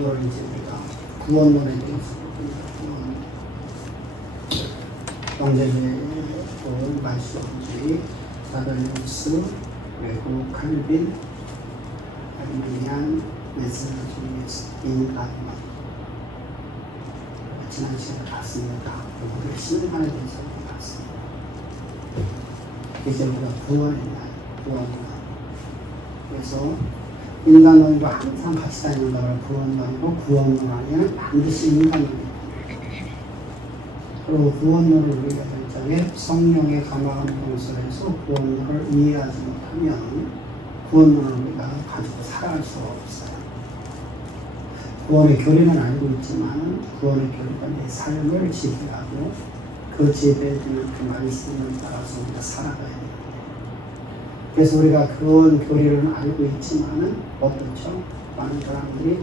오늘 이제 우리가 구원론에 대해서 영재교회 또 말씀주의 사도니우스 외국 칼빈 아리미안 메시지에서 인간론 지난 시간에 봤습니다. 우리가 신간에 대해서 봤습니다. 이제 우리가 구원의 날, 구원론. 그래서 인간론과 항상 같이 다닌다고 구원론이고 구원론 아니면 반드시 인간론입니다. 그리고 구원론을 우리가 결정해 성령의 감화한 동설에서 구원론을 이해하지 못하면 구원론을 우리가 가지고 살아갈 수가 없어요. 구원의 교리는 알고 있지만 구원의 교리가 내 삶을 지배하고 그 지배해주는 그 말씀을 따라서 우리가 살아가야 돼요. 그래서 우리가 구원 교리를 알고 있지만은 어떻죠? 많은 사람들이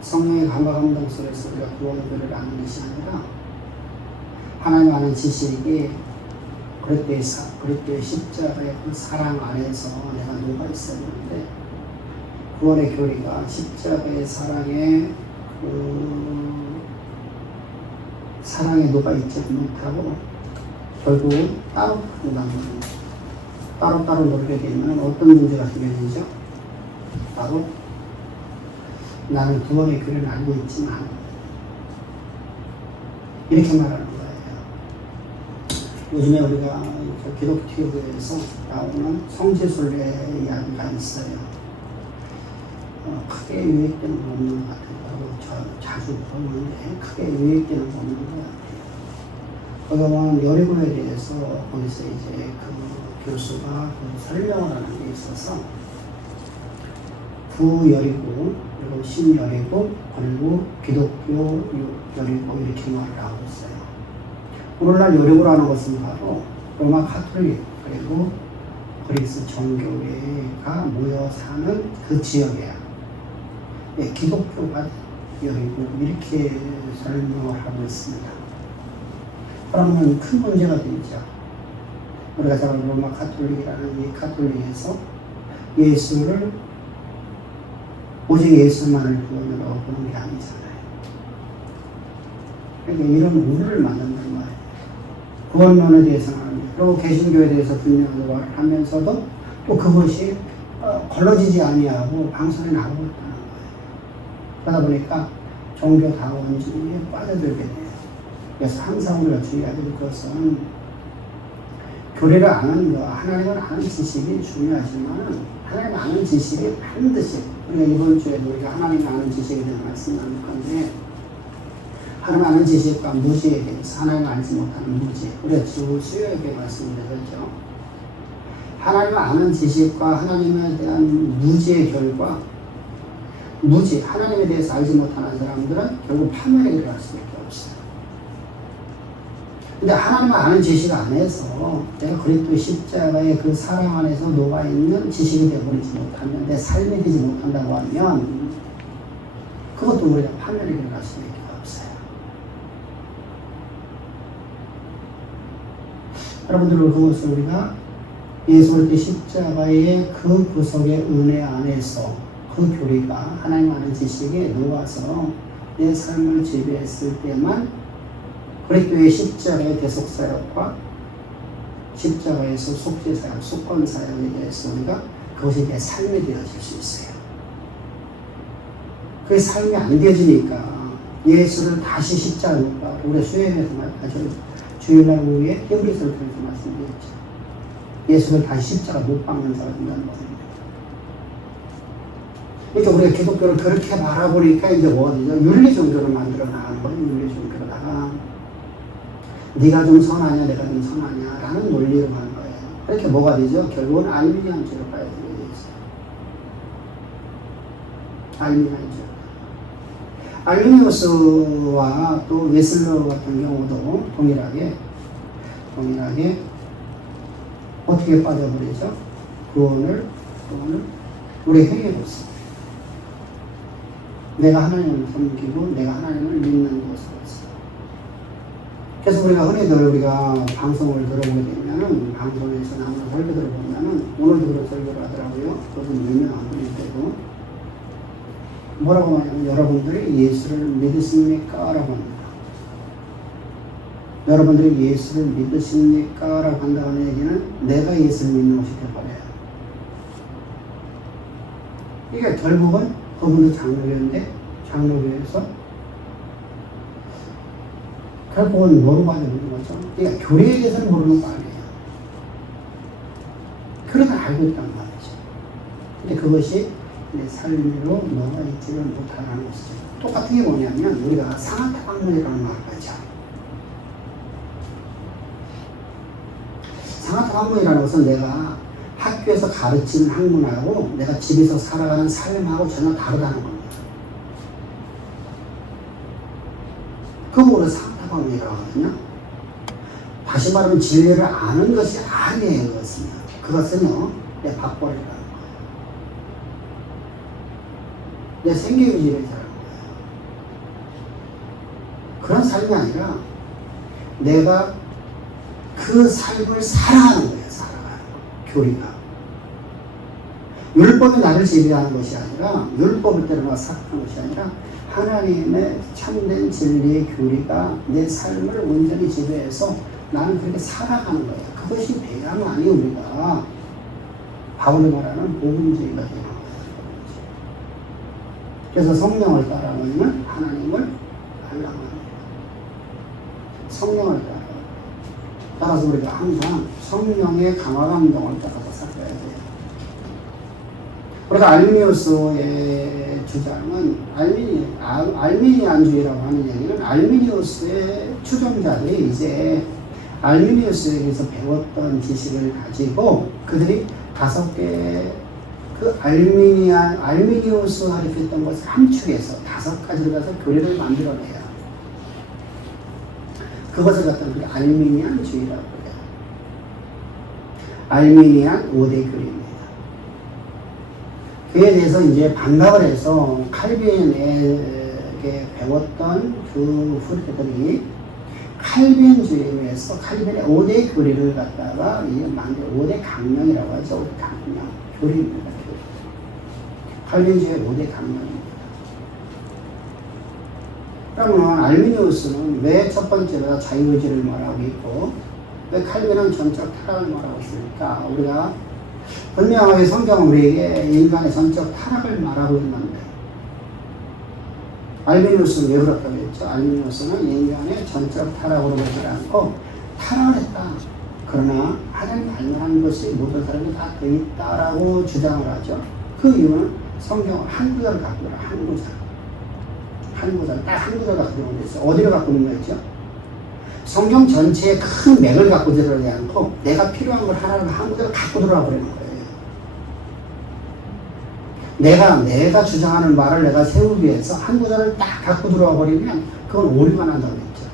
성령의 감화감동 속에서 우리가 구원 교리를 아는 것이 아니라 하나님 아는 지식이 그리스도의 십자가의 그 사랑 안에서 내가 녹아 있어야 되는데 구원의 교리가 십자가의 사랑에 사랑에 녹아 있지 못하고 결국은 따로 따로 놀게 되면 어떤 문제가 생겨지죠? 바로 나는 구원의 교리를 알고 있지만 이렇게 말하는 거예요. 요즘에 우리가 기독교에서 나오는 성지순례 이야기가 있어요. 크게 유익되는 거 없는 것 같아요. 자주 보는데 크게 유익되는 거 없는 것 같아요. 거기 보면 여리고에 대해서 거기서 이제 그 교수가 설명을 하는 게 있어서 구여리고 그리고 신여리고 그리고 기독교 여리고 이렇게 말을 하고 있어요. 오늘날 여리고라는 것은 바로 로마 카톨릭 그리고 그리스 정교회가 모여 사는 그 지역이에요. 예, 기독교가 여리고 이렇게 설명을 하고 있습니다. 그러면 큰 문제가 되죠. 우리가 잘 아는 로마 카톨릭이라는 이 카톨릭에서 예수를 오직 예수만을 구원으로 보는 게 아니잖아요. 그러니까 이런 우를 만든단 말이에요. 구원론에 대해서는 합니다. 그리고 개신교에 대해서 분명히 하면서도 또 그것이 걸러지지 아니하고 방송에 나오고 있다는 거예요. 그러다 보니까 종교다원주의에 빠져들게 돼요. 그래서 항상 우리가 주의해야 될 것은 교리를 아는 거, 하나님을 아는 지식이 중요하지만 하나님 아는 지식이 반드시 우리가 이번 주에도 우리가 하나님 아는 지식에 대한 말씀을 나눌 건데 하나님 아는 지식과 무지에 대해서 하나님 알지 못하는 무지 우리가 수요일에 말씀드렸죠. 하나님을 아는 지식과 하나님에 대한 무지의 결과 무지, 하나님에 대해서 알지 못하는 사람들은 결국 파멸에 들어갈 수밖에 없어요. 근데 하나님을 아는 지식 안에서 내가 그리스도의 십자가의 그 사랑 안에서 녹아있는 지식이 되어버리지 못하면 내 삶이 되지 못한다고 하면 그것도 우리가 파멸에 들어갈 수밖에 없어요. 여러분들은 그것을 우리가 예수 그리스도의 십자가의 그 구속의 은혜 안에서 그 교리가 하나님 아는 지식에 녹아서 내 삶을 지배했을 때만 그리스도의 십자가의 대속사역과 십자가에서 속죄사역, 속건사역에 대해서 우리가 그것이 내 삶이 되어질 수 있어요. 그 삶이 안 되어지니까 예수를 다시 십자가에 못 박고 우리가 수요일에서 주일날 오후에 히브리서를 통해서 말씀드렸죠. 예수를 다시 십자가 못 박는 자가 된다는 겁니다. 그러니까 우리가 기독교를 그렇게 바라보니까 이제 어디죠? 윤리종교를 만들어 나가는 거예요. 윤리종교로다가 네가 좀 선하냐 내가 좀 선하냐 라는 논리로 가는 거예요. 그렇게 뭐가 되죠? 결국은 알미니안주의로 가야 되게 돼 있어요. 알미니안주의. 알미니우스와 또 웨슬러 같은 경우도 동일하게 어떻게 빠져버리죠? 구원을 우리 행위로 씁니다. 내가 하나님을 섬기고 내가 하나님을 믿는 것으로서. 그래서 우리가 방송을 들어보게 되면은 방송에서 나오는 설교들을 보면은 오늘도 그런 설교를 하더라고요. 그것은 유명한 분인데도 뭐라고 하냐면 여러분들이 예수를 믿으십니까? 라고 합니다. 여러분들이 예수를 믿으십니까? 라고 한다는 얘기는 내가 예수를 믿는 것이 되어버려요. 이게 결국은 그분도 장로교인데 장로교에서 결국은 뭐로 가져오는 거죠? 그러니까 교리에 대해서는 모르는 거 아니에요. 그러다 알고 있단 말이죠. 근데 그것이 내 삶으로 뭐가 있지를 못하는 것이죠. 똑같은 게 뭐냐면 우리가 상하타방문이라는 말을 하죠. 상하타방문이라는 것은 내가 학교에서 가르치는 학문하고 내가 집에서 살아가는 삶하고 전혀 다르다는 겁니다. 그거 우리가 상하타방문이라고 하거든요. 다시 말하면 진리를 아는 것이 아니에요. 그것은요 내 밥벌이라는 거예요. 내 생계유지를 잘하는 거예요. 그런 삶이 아니라 내가 그 삶을 살아가는 거예요. 살아가는 거. 교리가. 율법이 나를 지배하는 것이 아니라 율법을 따라 살아가는 것이 아니라 하나님의 참된 진리의 교리가 내 삶을 온전히 지배해서 나는 그렇게 살아가는 거예요. 그것이 돼야만이 우리가 바울이 말하는 복음주의가 되는 거예요. 그래서 성령을 따라가면 하나님을 알라고 합니다. 성령을 따라서 우리가 항상 성령의 강화 감동을 따라서 살아야 돼요. 우리가 알미니우스의 주장은 알미니안주의라고 하는 얘기는 알미니우스의 추종자들이 이제 알미니우스에게서 배웠던 지식을 가지고 그들이 5개 그 알미니우스 가르쳤던 것을 함축해서 5가지를 가서 교리를 만들어내요. 그것을 갖다 우리가 알미니안주의라고 해요. 알미니안 5대 교리입니다. 그에 대해서 이제 반박을 해서 칼빈에게 배웠던 그 후대들이 칼빈주의에서 칼빈의 5대 교리를 갖다가 만든 5대 강령이라고 하죠. 5대 강령. 교리입니다. 교리. 칼빈주의의 5대 강령입니다. 그러면 알미니우스는 왜 첫 번째로 자유의지를 말하고 있고 왜 칼빈은 전적 타락을 말하고 있습니까? 우리가 분명하게 성경은 우리에게 인간의 전적 타락을 말하고 있는데 알미니우스는 왜 그렇다고 했죠? 알미니우스는 인간의 전적 타락으로 보지 않고 타락을 했다. 그러나 하나님 알만한 것이 모든 사람이 다 돼 있다라고 주장을 하죠. 그 이유는 성경은 한 구절을 갖고 있어요. 한 구절. 한 구절. 딱 한 구절 갖고 있는 거죠. 어디를 갖고 있는 거였죠? 성경 전체의 큰 맥을 갖고 들어가지 않고 내가 필요한 걸 하나를 한 구절을 갖고 들어와 버리는 거예요. 내가 주장하는 말을 내가 세우기 위해서 한 구절을 딱 갖고 들어와 버리면 그건 오류가 난다고 했죠.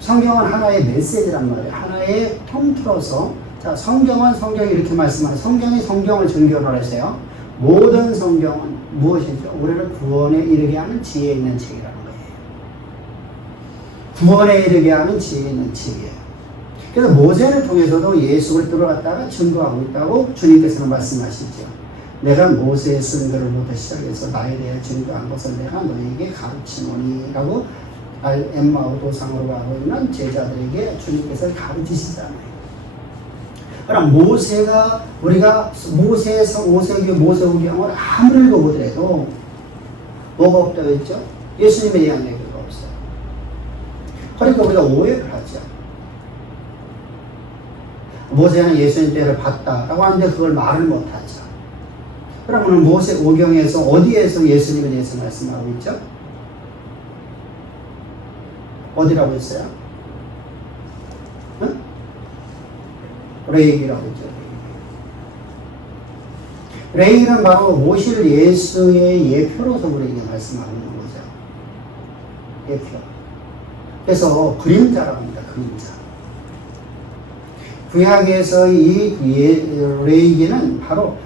성경은 하나의 메시지란 말이에요. 하나의 통틀어서 자 성경은 성경이 이렇게 말씀하는 성경이 성경을 증거로 하세요. 모든 성경은 무엇이죠? 우리를 구원에 이르게 하는 지혜 있는 책이라는 거예요. 구원에 이르게 하는 지혜 있는 책이에요. 그래서 모세를 통해서도 예수를 들어갔다가 증거하고 있다고 주님께서는 말씀하시죠. 내가 모세의 쓴 글로부터 시작해서 나에 대해 증거한 것을 내가 너에게 가르치노니라고 엠마오 도상으로 가고 있는 제자들에게 주님께서 가르치시잖아요. 그럼 모세가 우리가 모세오경을 아무리 읽어보더라도 뭐가 없다고 했죠? 예수님에 대한 얘기가 없어요. 그러니까 우리가 오해를 하죠. 모세는 예수님 때를 봤다라고 하는데 그걸 말을 못하죠. 그러면 모세오경에서 어디에서 예수님에 대해서 말씀하고 있죠? 어디라고 했어요? 응? 레이기라고 했죠. 레이기는 바로 오실 예수의 예표로서 우리에게 말씀하고 있는 거죠. 예표. 그래서 그림자라고 합니다. 그림자. 구약에서 이 레이기는 바로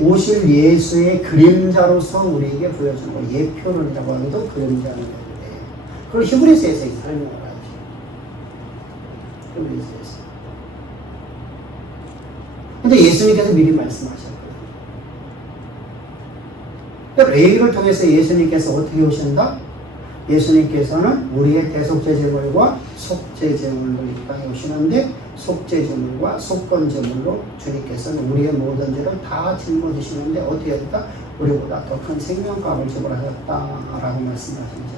오실 예수의 그림자로서 우리에게 보여주는 거예요. 예표론이라고 하기도 그림자는 거예요. 그걸 히브리서에서 설명을 하죠. 히브리서에서. 근데 예수님께서 미리 말씀하셨거든요. 레위를 통해서 예수님께서 어떻게 오신다? 예수님께서는 우리의 대속죄제물과 속죄제물로 이 땅에 오시는데 속죄제물과 속건제물로 주님께서는 우리의 모든 죄를 다 짊어지시는데 어떻게 했다? 우리보다 더 큰 생명값을 지불하셨다라고 말씀하십니다.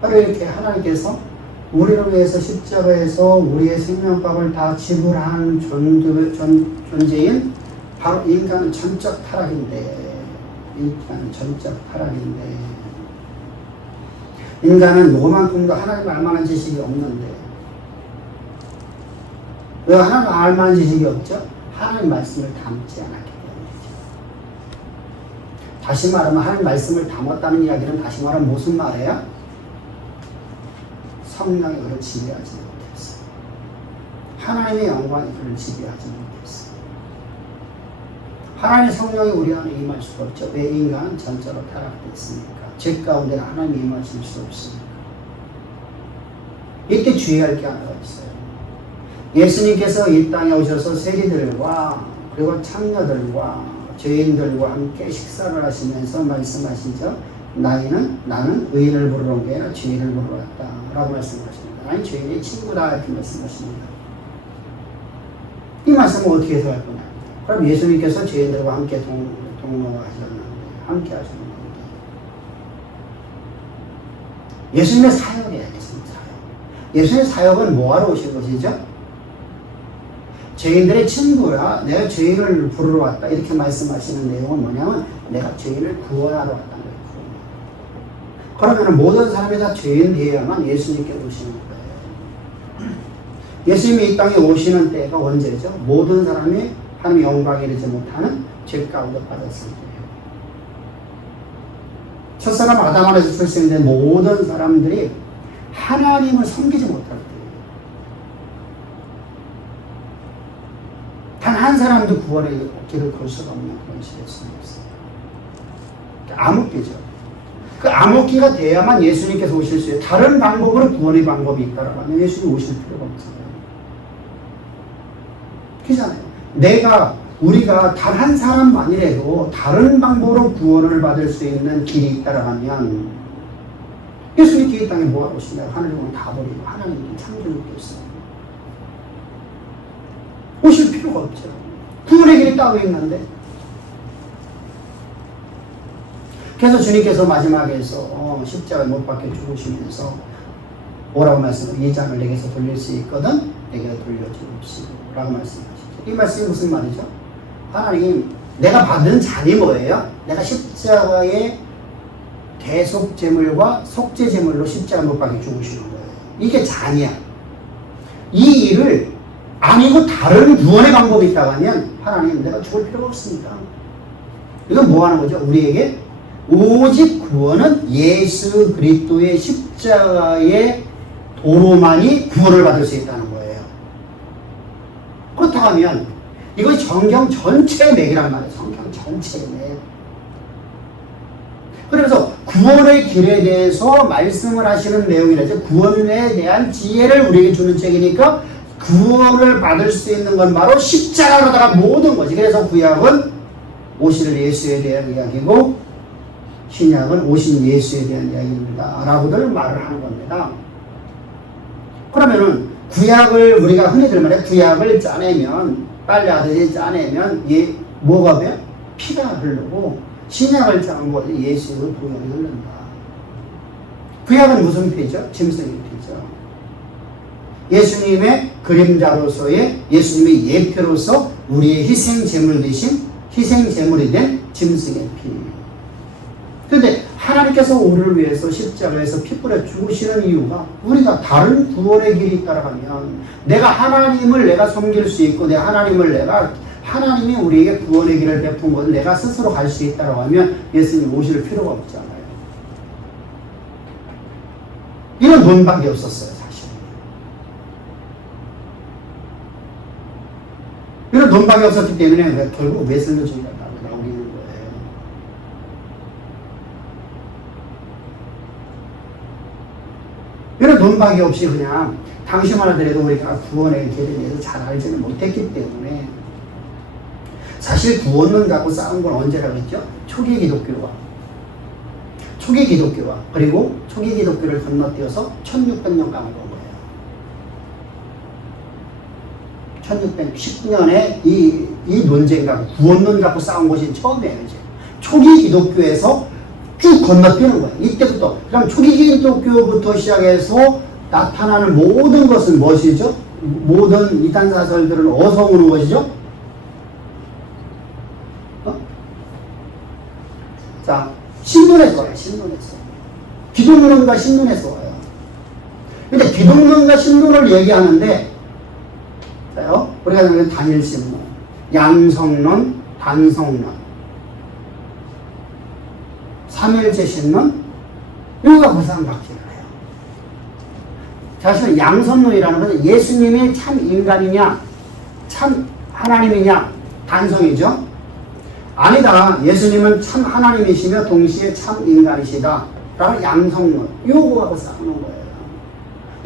바로 이렇게 하나님께서 우리를 위해서 십자가에서 우리의 생명값을 다 지불한 존재인 바로 인간은 전적 타락인데, 인간은 요만큼도 하나님 알만한 지식이 없는데, 왜 하나님 알만한 지식이 없죠? 하나님 말씀을 담지 않았기 때문이죠. 다시 말하면 하나님 말씀을 담았다는 이야기는 다시 말하면 무슨 말이에요? 성령이 그를 지배하지 못했어. 하나님의 영광이 그를 지배하지 못했어. 하나님의 성령이 우리 안에 임할 수가 없죠. 왜? 인간은 전적으로 타락됐으니까. 죄 가운데 하나님이 임하실 수 없으니까. 이때 주의할 게 하나가 있어요. 예수님께서 이 땅에 오셔서 세리들과 그리고 창녀들과 죄인들과 함께 식사를 하시면서 말씀하시죠. 나는 의인을 부르러 온 게 아니라 죄인을 부르러 왔다 라고 말씀하십니다. 나는 죄인의 친구다 이렇게 말씀하십니다. 이 말씀은 어떻게 해석할 거냐? 그럼 예수님께서 죄인들과 함께 동로하셨는데, 함께 하셨는데, 예수님의 사역이에요. 예수님의 사역은 뭐하러 오신 것이죠? 죄인들의 친구라, 내가 죄인을 부르러 왔다 이렇게 말씀하시는 내용은 뭐냐면 내가 죄인을 구원하러 왔다는 거예요. 그러면 모든 사람이 다 죄인 되어야만 예수님께 오시는 거예요. 예수님이 이 땅에 오시는 때가 언제죠? 모든 사람이 하나님의 영광에 이르지 못하는 죄 가운데 빠졌을 때예요. 첫사람 아담 안에서 출생된 모든 사람들이 하나님을 섬기지 못할 때예요. 단 한 사람도 구원의 길을 걸 수가 없는 그런 시대였습니다. 암흑기죠. 그 암흑기가 돼야만 예수님께서 오실 수 있어요. 다른 방법으로 구원의 방법이 있다라고 하면 예수님 오실 필요가 없잖아요. 그잖아요. 우리가 단 한 사람만이라도 다른 방법으로 구원을 받을 수 있는 길이 있다라고 하면 예수님 이 땅에 뭐하러 오시냐고 하늘을 다 버리고 하나님이 창조주께서 오실 필요가 없죠. 구원의 길이 따로 있는데. 그래서 주님께서 마지막에서 십자가에 못 박혀 죽으시면서 뭐라고 말씀을 이 잔을 내게서 돌릴 수 있거든 내게 돌려주옵시고 라고 말씀하시죠. 이 말씀이 무슨 말이죠? 하나님, 내가 받는 잔이 뭐예요? 내가 십자가의 대속제물과 속죄제물로 십자가 못 박혀 죽으시는 거예요. 이게 잔이야. 이 일을 아니고 다른 구원의 방법이 있다고 하면 하나님, 내가 죽을 필요가 없습니다. 이건 뭐 하는 거죠? 우리에게 오직 구원은 예수 그리스도의 십자가의 도로만이 구원을 받을 수 있다는 거예요. 그렇다고 하면 이거 성경 전체의 맥이란 말이에요. 성경 전체의 맥. 그래서 구원의 길에 대해서 말씀을 하시는 내용이라죠. 구원에 대한 지혜를 우리에게 주는 책이니까 구원을 받을 수 있는 건 바로 십자가로다가 모든 거지. 그래서 구약은 오실 예수에 대한 이야기고 신약은 오신 예수에 대한 이야기입니다 라고들 말을 하는 겁니다. 그러면은 구약을 우리가 흔히들 말해 구약을 짜내면 빨리 짜내면 뭐가 돼요? 피가 흐르고 신약을 짜는 거 예수의 보혈이 흐른다. 구약은 무슨 피죠? 짐승의 피죠. 예수님의 그림자로서의 예수님의 예표로서 우리의 희생제물 되신 희생제물이 된 짐승의 피. 그런데 하나님께서 우리를 위해서 십자가에서 피 뿌려 죽으시는 이유가 우리가 다른 구원의 길이 있다고 하면 내가 하나님을 내가 섬길 수 있고 하나님이 우리에게 구원의 길을 베푼 것을 내가 스스로 갈 수 있다고 하면 예수님 오실 필요가 없잖아요. 이런 논박이 없었어요, 사실. 이런 논박이 없었기 때문에 결국 웨슬리주의가 나오게 되는 거예요. 이런 논박이 없이 그냥 당시만 하더라도 우리가 구원의 길에 대해서 잘 알지는 못했기 때문에 사실 구원론 갖고 싸운 건 언제라고 했죠? 초기 기독교와 그리고 초기 기독교를 건너뛰어서 1600년 가는 거예요. 1610년에 이 논쟁 갖고 구원론 갖고 싸운 것이 처음이에요. 이제 초기 기독교에서 쭉 건너뛰는 거예요. 이때부터. 그럼 초기 기독교부터 시작해서 나타나는 모든 것은 무엇이죠? 모든 이단사설들은 어디서 오는 것이죠? 자, 신론에서 와요. 신론에서. 기독론과 신론에서 와요. 근데 기독론과 신론을 얘기하는데 자요, 우리가 생각하는 단일신론, 양성론, 단성론, 삼일체신론, 이거가 무상박제를 해요. 사실 양성론이라는 것은 예수님이 참 인간이냐, 참 하나님이냐, 단성이죠. 아니다. 예수님은 참 하나님이시며 동시에 참 인간이시다. 라는 양성론. 요거하고 싸우는 거예요.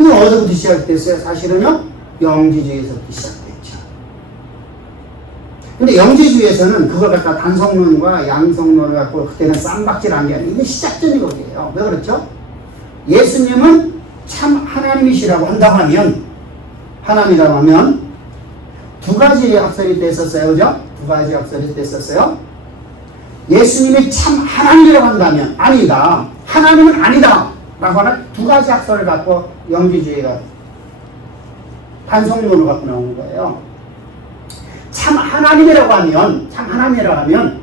이거 어디서부터 시작됐어요? 사실은요, 영지주의에서부터 시작됐죠. 근데 영지주의에서는 그걸 갖다 단성론과 양성론을 갖고 그때는 쌈박질한 게 아니고 이게 시작점이 거기에요. 왜 그렇죠? 예수님은 참 하나님이시라고 한다고 하면, 하나님이라고 하면 두 가지 학설이 됐었어요. 그죠? 두 가지 학설이 됐었어요. 예수님이 참 하나님이라고 한다면 아니다. 하나님은 아니다. 라고 하는 두 가지 학설을 갖고 영지주의가 단성론을 갖고 나온 거예요. 참 하나님이라고 하면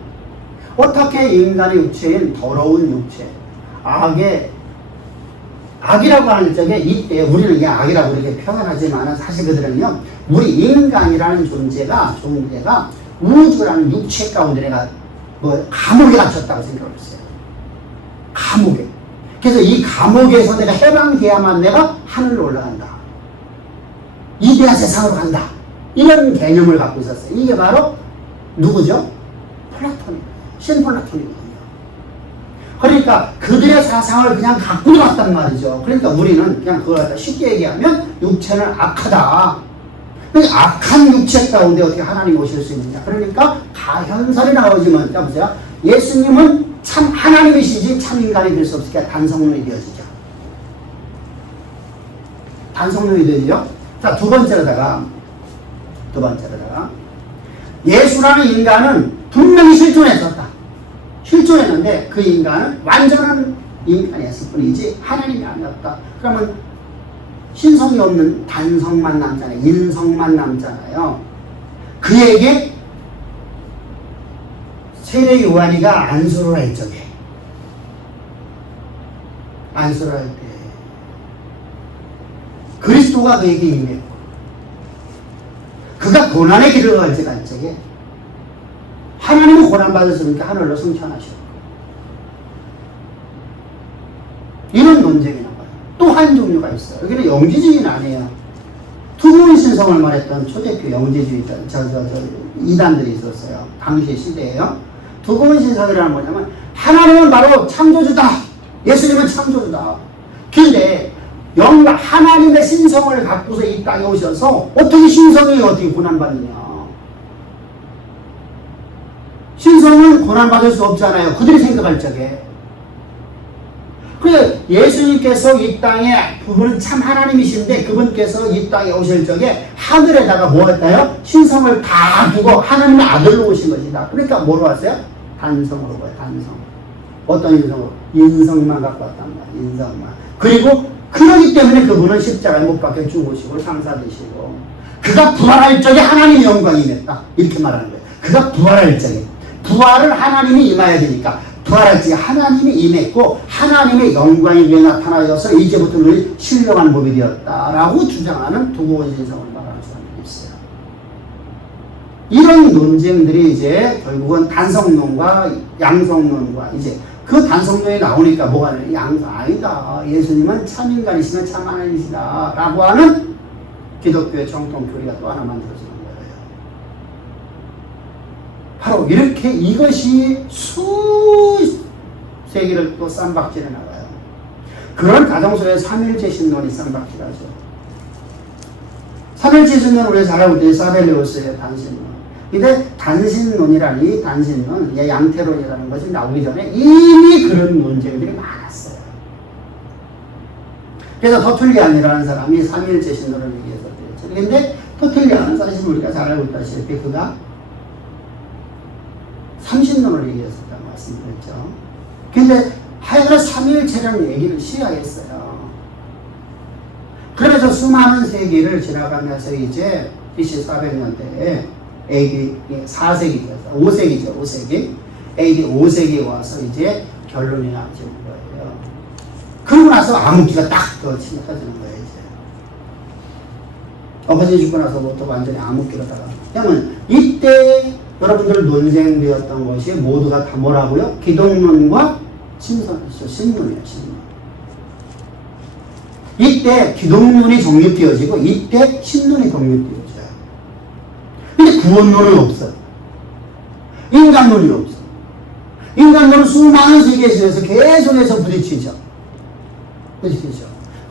어떻게 인간의 육체인 더러운 육체, 악이라고 하는 적에 이때 우리는 이게 악이라고 이렇게 표현하지만 사실 그들은요, 우리 인간이라는 존재가 우주라는 육체 가운데 내가 감옥에 갇혔다고 생각을 했어요. 감옥에. 그래서 이 감옥에서 내가 해방돼야만 내가 하늘로 올라간다. 이대한 세상으로 간다. 이런 개념을 갖고 있었어요. 이게 바로 누구죠? 플라톤이에요. 신플라톤이거든요. 그러니까 그들의 사상을 그냥 갖고 왔단 말이죠. 그러니까 우리는 그냥 그걸 갖다 쉽게 얘기하면 육체는 악하다. 악한 육체 가운데 어떻게 하나님 오실 수 있느냐. 그러니까 가현설이 나오지만, 보세요. 예수님은 참 하나님이시지 참 인간이 될 수 없으니까 단성론이 되어지죠. 단성론이 되어지죠. 자, 두 번째로다가 예수라는 인간은 분명히 실존했는데 그 인간은 완전한 인간이었을 뿐이지 하나님이 아니었다. 그러면 신성이 없는 단성만 남잖아요. 인성만 남잖아요. 그에게 세례 요한이가 안수를 할 적에, 안수를 할 때 그리스도가 그에게 임했고, 그가 고난의 길을 갈 적에 하나님은 고난받았으니까 하늘로 승천하셨고, 이런 논쟁이 나와요. 또 한 종류가 있어요. 여기는 영지주의는 아니에요. 투구인 신성을 말했던 초대교 영지주의자, 이단들이 있었어요. 당시 시대에요. 투구인 신성이라는 뭐냐면, 하나님은 바로 창조주다. 예수님은 창조주다. 근데 하나님의 신성을 갖고서 이 땅에 오셔서 어떻게 신성이 어떻게 고난받느냐. 신성은 고난받을 수 없잖아요. 그들이 생각할 적에. 그래, 예수님께서 이 땅에, 그분은 참 하나님이신데 그분께서 이 땅에 오실 적에 하늘에다가 뭐 했나요? 신성을 다 두고 하나님의 아들로 오신 것이다. 그러니까 뭐로 왔어요? 단성으로 봐요. 단성. 어떤 인성으로? 인성만 갖고 왔단 말이에요. 인성만. 그리고 그러기 때문에 그분은 십자가에 못 박혀 죽으시고 상사되시고, 그가 부활할 적에 하나님의 영광이 임했다. 이렇게 말하는 거예요. 그가 부활할 적에. 부활을 하나님이 임해야 되니까 부활할 적에 하나님이 임했고 하나님의 영광이 위에 나타나셔서 이제부터 우리 신령한 법이 되었다라고 주장하는 두고온 신성을 말하는 사람들이 있어요. 이런 논쟁들이 이제 결국은 단성론과 양성론과 이제 그 단성론이 나오니까 뭐가 되냐. 양성 아니다. 예수님은 참 인간이시면 참 하나님이시다 라고 하는 기독교의 정통 교리가 또 하나 만들어지는 거예요. 바로 이렇게 이것이 수세기를 또 쌈박질해 나가요. 그런 가정 속에 삼일체 신론이 쌈박질하죠. 삼일체 신론을 우리가 잘 알고 있는 사벨리우스의 단신론. 근데 단신론이라니, 단신론, 양태론이라는 것이 나오기 전에 이미 그런 논쟁들이 많았어요. 그래서 터툴리안이라는 사람이 삼위일체 신론을 얘기해서 그랬죠. 근데 터툴리안은 사실 우리가 잘 알고 있다시피 그가 삼신론을 얘기했었다고 말씀드렸죠. 근데 하여간 삼위일체라는 얘기를 싫어했어요. 그래서 수많은 세기를 지나가면서 이제 BC 400년대에 AD 4세기죠. 5세기죠. 5세기. AD 5세기에 와서 이제 결론이 나오는 거예요. 그러고 나서 암흑기가 딱 더 침입해지는 거예요. 이제. 어거지 죽고 나서부터 완전히 암흑기로 다가. 그러면 이때 여러분들 논쟁되었던 것이 모두가 다 뭐라고요? 기독론과 신론이죠. 신론이에요. 신론. 이때 기독론이 정립되어지고 이때 신론이 정립되어져요. 근데 구원론은 없어요. 인간론이 없어요. 인간론은 수많은 세계에서 계속해서 부딪히죠.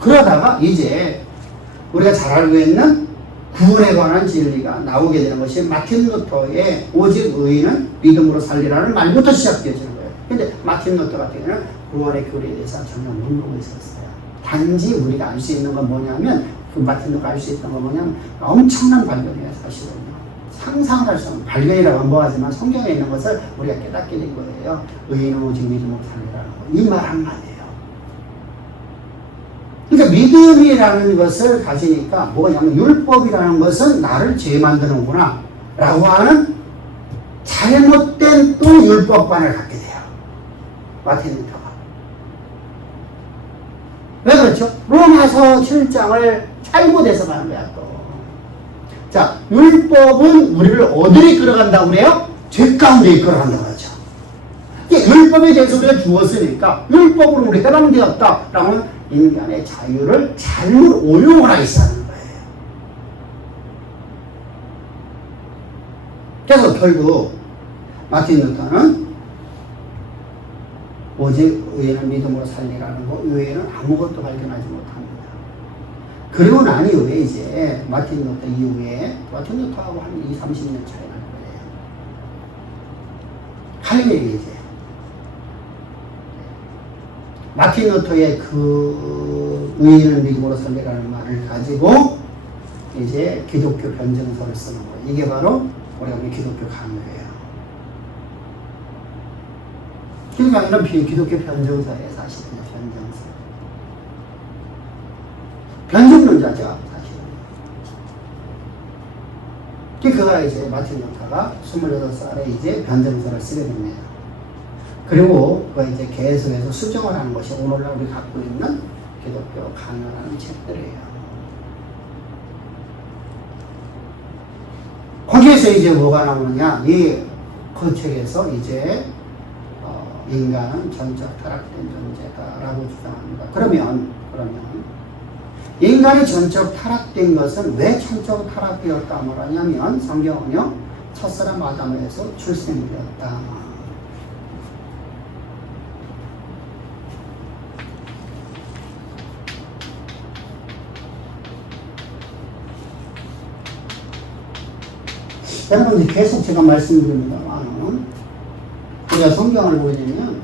그러다가 이제 우리가 잘 알고 있는 구원에 관한 진리가 나오게 되는 것이 마틴 루터의 오직 의인은 믿음으로 살리라는 말부터 시작되어지는 거예요. 근데 마틴 루터 같은 경우는 구원의 교리에 대해서 전혀 모르고 있었어요. 단지 우리가 알 수 있는 건 뭐냐면, 그 마틴 루터가 알 수 있던 건 뭐냐면 엄청난 발견이에요. 사실은요. 상상을 할 수 없는 발견이라고 한번하지만 성경에 있는 것을 우리가 깨닫게 된 거예요. 의인은 오직 믿음으로 살리라는 거. 이 말 한마디예요. 그러니까 믿음이라는 것을 가지니까 뭐냐면 율법이라는 것은 나를 죄 만드는구나 라고 하는 잘못된 또 율법관을 갖게 돼요. 마틴 루터가. 왜 그렇죠? 로마서 7장을 잘못해서 가는 거야 또. 자, 율법은 우리를 어디로 이끌어간다고 그래요? 죄 가운데 이끌어간다고 하죠. 율법에 대해서 우리가 주었으니까 율법으로 우리가 해방되었다라는 인간의 자유를 잘못 오용을 하기 시작하는 거예요. 그래서 결국 마틴 루터는 오직 의인은 믿음으로 살리라는 것 외에는 아무것도 발견하지 못합니다. 그리고 난 이후에 이제 마틴 루터 이후에 마틴 루터하고 한 20, 30년 차이 날 거예요. 칼빈이 이제 마틴 루터의 그 의인은 믿음으로 살리라는 말을 가지고 이제 기독교 변증서를 쓰는 거예요. 이게 바로 우리가 기독교 강요예요. 그러니까 이런 기독교 변증서예요. 사실은 변증서. 변증론자죠. 사실은. 그가 이제 마틴 루터가 26살에 이제 변증서를 쓰게 됩니다. 그리고 그가 이제 계속해서 수정을 하는 것이 오늘날 우리 갖고 있는 기독교 강요라는 책들이에요. 거기에서 이제 뭐가 나오느냐? 그 책에서 이제 인간은 전적 타락된 존재다라고 주장합니다. 그러면 인간이 전적 타락된 것은 왜 전적 타락되었다 말하냐면 성경은요 첫사람 아담에서 출생되었다. 여러분 계속 제가 말씀드립니다만 우리가 성경을 보게 되면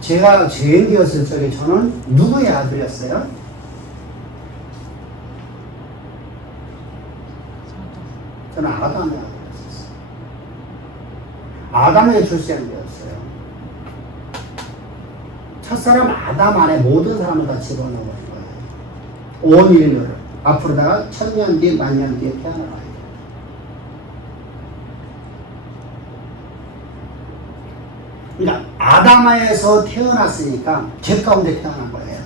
제가 죄인이었을 적에 저는 누구의 아들이었어요? 저는 아담의 아들이었어요. 아담의 출생이었어요. 첫사람 아담 안에 모든 사람을 다 집어넣은 거예요. 온 인류를. 앞으로다가 1000년 뒤, 10,000년 뒤에 태어날 아이들. 그러니까 아담에서 태어났으니까 죄 가운데 태어난 거예요.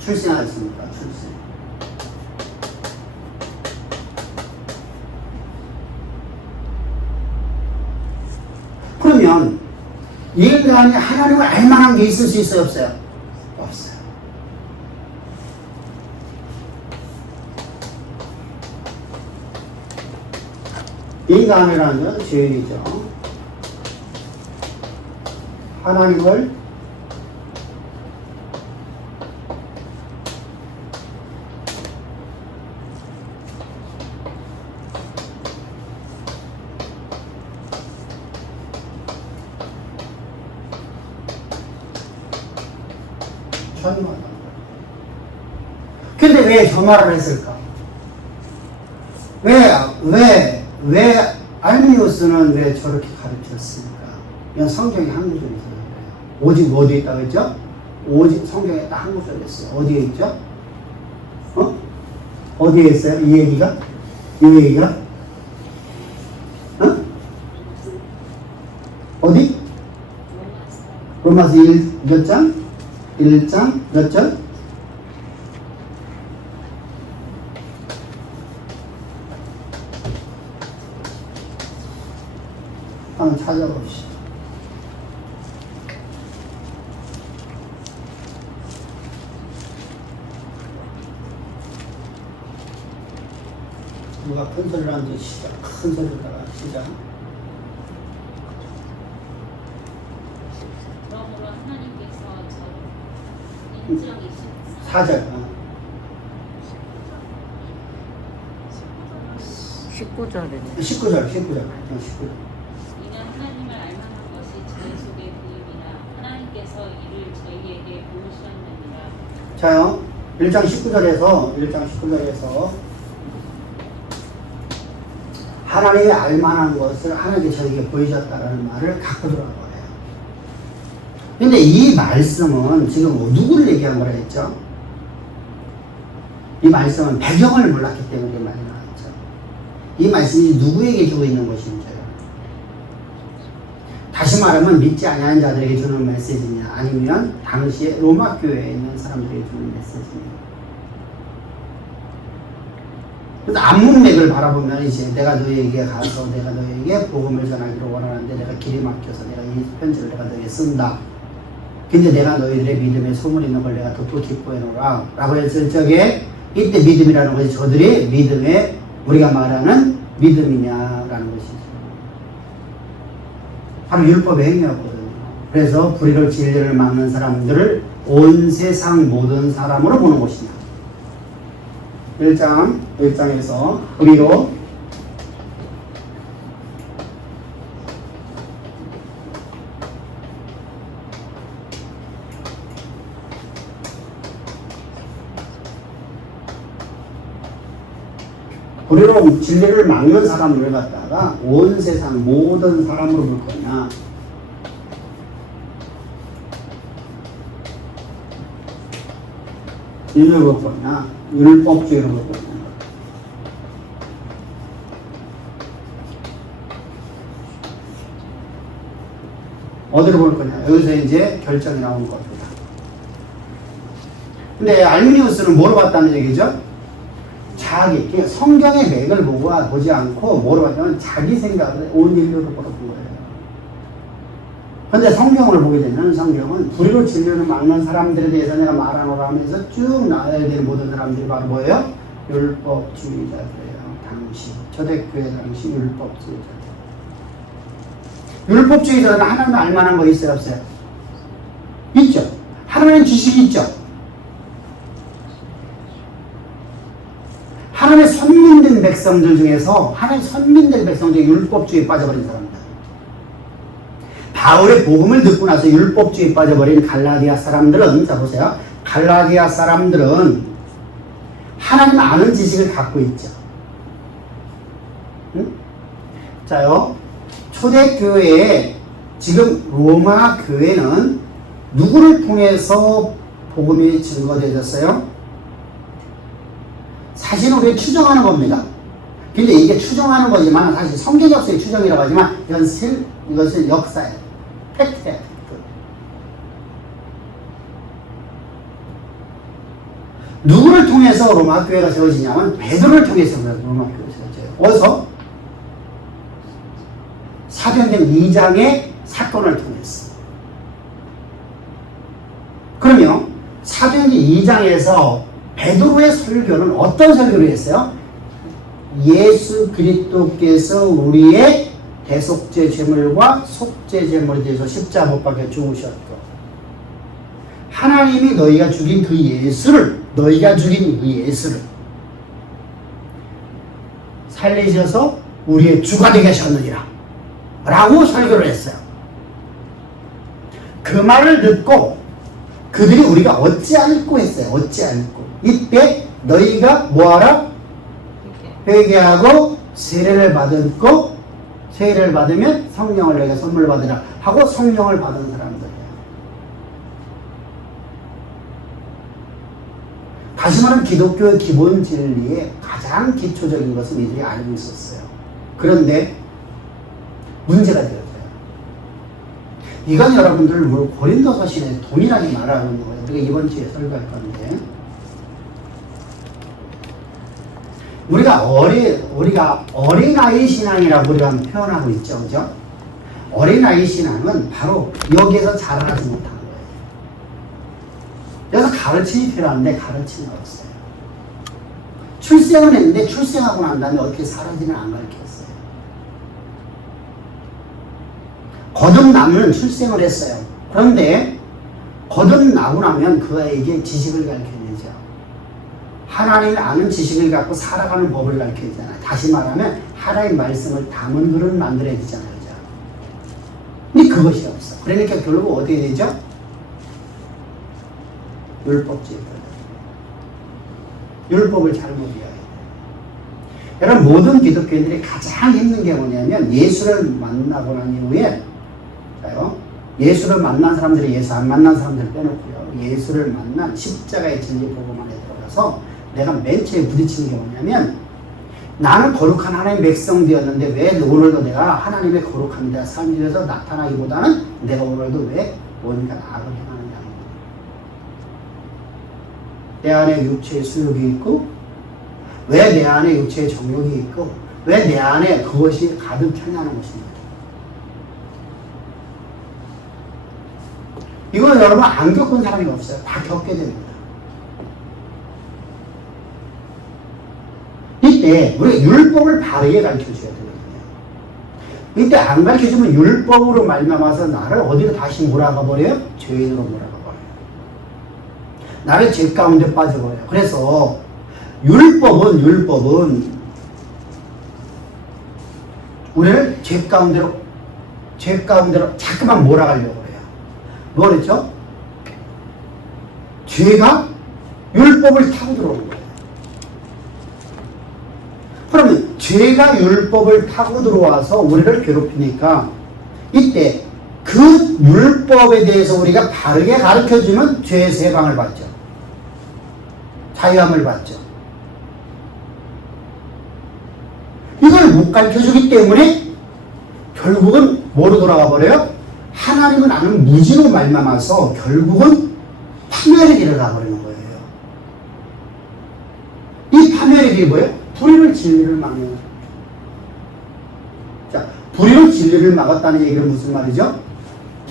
출생하였습니까? 출생. 그러면 인간이 하나님을 알만한 게 있을 수 있어요? 없어요? 없어요. 인간이라는 건 죄인이죠. 하나님을 전무하다. 근데 왜 저 말을 했을까? 왜 알미우스는 왜 저렇게 가르쳤습니까? 이건 성경에 한 구절이 있어요. 오직 어디에 있다고 했죠? 오직 성경에 딱 한 구절 있어요. 어디에 있죠? 어디에 있어요? 이 얘기가? 이 얘기가? 어디? 로마서 1 몇 장? 1장 몇 절? 한번 찾아봅시다. 누가 큰 소리를 하는지 시작. 큰 소리다가 시작. 그러므로 하나님께서 저를 인정이신 4절. 19절이네. 19절. 이는 하나님을 알만한 것이 저희 속에 보임이나 하나님께서 이를 저희에게 보이셨느니라. 자요. 1장 19절에서 하나님이 알만한 것을 하나님께 저에게 보이셨다라는 말을 갖고 들어간 거예요. 근데 이 말씀은 지금 누구를 얘기한 거라 했죠? 이 말씀은 배경을 몰랐기 때문에 많이 나왔죠. 이 말씀이 누구에게 주고 있는 것인지요. 다시 말하면 믿지 아니하는 자들에게 주는 메시지냐, 아니면 당시에 로마 교회에 있는 사람들에게 주는 메시지냐. 그래서 앞문맥을 바라보면 이제 내가 너에게 가서 내가 너에게 복음을 전하기를 원하는데 내가 길이 막혀서 내가 이 편지를 내가 너에게 쓴다. 근데 내가 너희들의 믿음에 소문 있는 걸 내가 돋보 기뻐해 놓으라 라고 했을 적에 이때 믿음이라는 것이 저들이 믿음에 우리가 말하는 믿음이냐라는 것이죠. 바로 율법의 행위였거든요. 그래서 불의를 진리를 막는 사람들을 온 세상 모든 사람으로 보는 것이냐. 1장에서 우리로 불의로 진리를 막는 사람들을 갖다가 온 세상 모든 사람으로 볼 거냐, 인류로 볼 거냐, 율법주의로 볼 거냐. 어디로 볼 거냐. 여기서 이제 결정이 나온 겁니다. 근데 알미니우스는 뭐로 봤다는 얘기죠? 자기, 그러니까 성경의 맥을 보지 않고 뭐로 봤냐면 자기 생각을 온 인류로 보러 본 거예요. 근데 성경을 보게 되면 성경은 불의로 진리를 막는 사람들에 대해서 내가 말하노라 하면서 쭉 나와야 되는 모든 사람들이 바로 뭐예요? 율법주의자들이에요. 당시 초대교회 당시 율법주의자들. 율법주의자들은 하나님 알만한 거 있어요, 없어요? 있죠. 하나님 지식이 있죠. 하나님의 선민된 백성들 중에서 하나님의 선민된 백성 중에 율법주의에 빠져버린 사람들. 바울의 복음을 듣고 나서 율법주의에 빠져버린 갈라디아 사람들은, 자 보세요. 갈라디아 사람들은 하나님 아는 지식을 갖고 있죠. 응? 자요. 초대교회에 지금 로마 교회는 누구를 통해서 복음이 증거되어졌어요? 사실은 우리가 추정하는 겁니다. 근데 이게 추정하는 거지만 사실 성경 역사의 추정이라고 하지만 이것은 역사예요. 팩트예요. 누구를 통해서 로마 교회가 세워지냐면 베드로를 통해서 로마 교회가 세워져요. 어디서? 사도행전 2장의 사건을 통해서. 그러면 사도행전 2장에서 베드로의 설교는 어떤 설교를 했어요? 예수 그리스도께서 우리의 대속죄 제물과 속죄 제물에 대해서 십자가 못 박혀 죽으셨고, 하나님이 너희가 죽인 그 예수를 살리셔서 우리의 주가 되게 하셨느니라 라고 설교를 했어요. 그 말을 듣고 그들이 우리가 얻지 않고 했어요. 얻지 않고. 이때 너희가 뭐하라? 회개하고 세례를 받았고, 세례를 받으면 성령을 너희가 선물 받으라 하고 성령을 받은 사람들이에요. 다시 말하면 기독교의 기본 진리의 가장 기초적인 것은 이들이 알고 있었어요. 그런데 문제가 되었어요. 이건 여러분들 고린도서 시대에 동일하게 말하는 거예요. 우리가 이번 주에 설교할 건데, 우리가 어린아이 신앙이라고 우리가 표현하고 있죠, 그죠? 어린아이 신앙은 바로 여기에서 자라나지 못한 거예요. 그래서 가르침이 필요한데 가르침이 없어요. 출생은 했는데 출생하고 난 다음에 어떻게 살아지는 안 가르쳤어요. 거듭나면 출생을 했어요. 그런데 거듭나고 나면 그 아이에게 지식을 가르쳐야 되죠. 하나님을 아는 지식을 갖고 살아가는 법을 가르쳐야 되잖아요. 다시 말하면 하나님의 말씀을 담은 그릇 만들어야 되잖아요. 그죠? 근데 그것이 없어. 그러니까 결국 어떻게 되죠? 율법주의. 율법을 잘못 이해해요. 여러분, 모든 기독교인들이 가장 힘든 게 뭐냐면 예수를 만나고 난 이후에, 예수를 만난 사람들이 예수 안 만난 사람들을 빼놓고요. 예수를 만난 십자가의 진리 복음안에 들어가서 내가 맨 처음에 부딪히는 게 뭐냐면, 나는 거룩한 하나님의 백성 되었는데 왜 오늘도 내가 하나님의 거룩한 자 삶에서 나타나기보다는 내가 오늘도 왜 뭔가 악을 행하느냐. 내 안에 육체의 수욕이 있고, 왜 내 안에 육체의 정욕이 있고, 왜 내 안에 그것이 가득하냐는 것입니다. 이거 여러분 안 겪은 사람이 없어요. 다 겪게 됩니다. 이때 우리가 율법을 바르게 가르쳐줘야 되거든요. 이때 안 가르쳐주면 율법으로 말미암아서 나를 어디로 다시 몰아가 버려요? 죄인으로 몰아가 버려요. 나를 죄 가운데 빠져버려요. 그래서 율법은 우리를 죄 가운데로 자꾸만 몰아가려고 해요. 뭐 그랬죠? 죄가 율법을 타고 들어오는 거예요. 그러면 죄가 율법을 타고 들어와서 우리를 괴롭히니까 이때 그 율법에 대해서 우리가 바르게 가르쳐주면 죄에서 해방을 받죠. 자유함을 받죠. 이걸 못 가르쳐주기 때문에 결국은 뭐로 돌아가 버려요? 하나님은 아는 무지로 말미암아서 결국은 파멸의 길을 가버리는 거예요. 이 파멸의 길이 뭐예요? 불의를 진리를 막는. 자, 불의로 진리를 막았다는 얘기는 무슨 말이죠?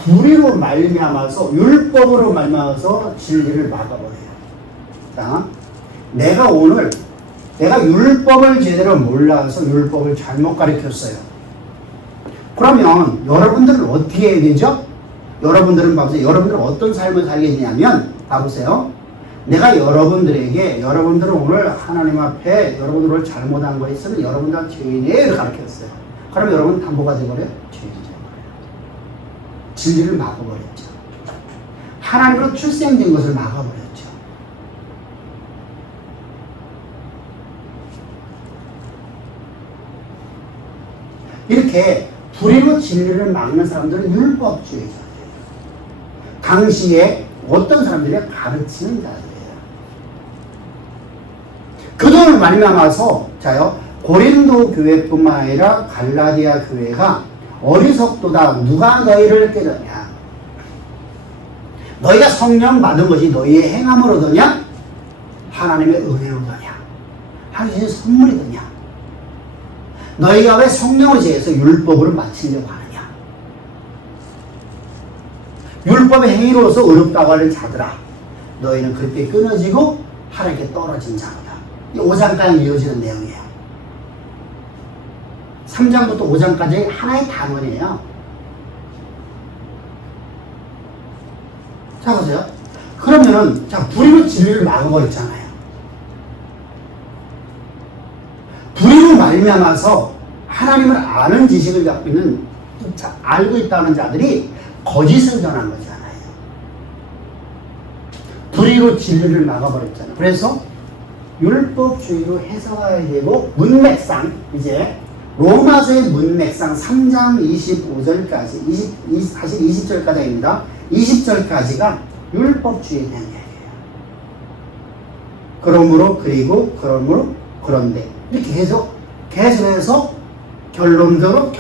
불의로 말미암아서 율법으로 말미암아서 진리를 막아버려요. 자, 내가 율법을 제대로 몰라서 율법을 잘못 가르쳤어요. 그러면 여러분들은 어떻게 해야 되죠? 여러분들은 봐보세요. 여러분들은 어떤 삶을 살겠냐면, 봐보세요. 내가 여러분들은 오늘 하나님 앞에 여러분들 잘못한 거 있으면 여러분들 죄인이에요 가르쳤어요. 그럼 여러분 다 뭐가 되버려요? 죄인이죠. 진리를 막아버렸죠. 하나님으로 출생된 것을 막아버렸죠. 이렇게 불의로 진리를 막는 사람들은 율법주의자예요. 당시에 어떤 사람들이 가르치는 자들이에요. 그들을 말미암아서 고린도 교회뿐만 아니라 갈라디아 교회가 어리석도다. 누가 너희를 깨닫냐? 너희가 성령 받은 것이 너희의 행함으로더냐? 하나님의 은혜로더냐? 하나님의 선물이더냐? 너희가 왜 성령을 제해서 율법으로 마치려고 하느냐? 율법의 행위로서 어렵다고 하는 자들아, 너희는 그때 끊어지고 하나님께 떨어진 자로다. 이 5장까지 이어지는 내용이에요. 3장부터 5장까지 하나의 단원이에요. 자, 보세요. 그러면은, 불의로 진리를 막아버렸잖아요. 불의로 말미암아서 하나님을 아는 지식을 갖고 있는, 알고 있다는 자들이 거짓을 전한 거잖아요. 불의로 진리를 막아버렸잖아요. 그래서 율법주의로 해석해야 되고 문맥상 이제 로마서의 문맥상 3장 25절까지 사실 20절까지입니다. 20절까지가 율법주의에 대한 이야기예요. 그러므로 그리고 그러므로 그런데 이렇게 계속해서 결론적으로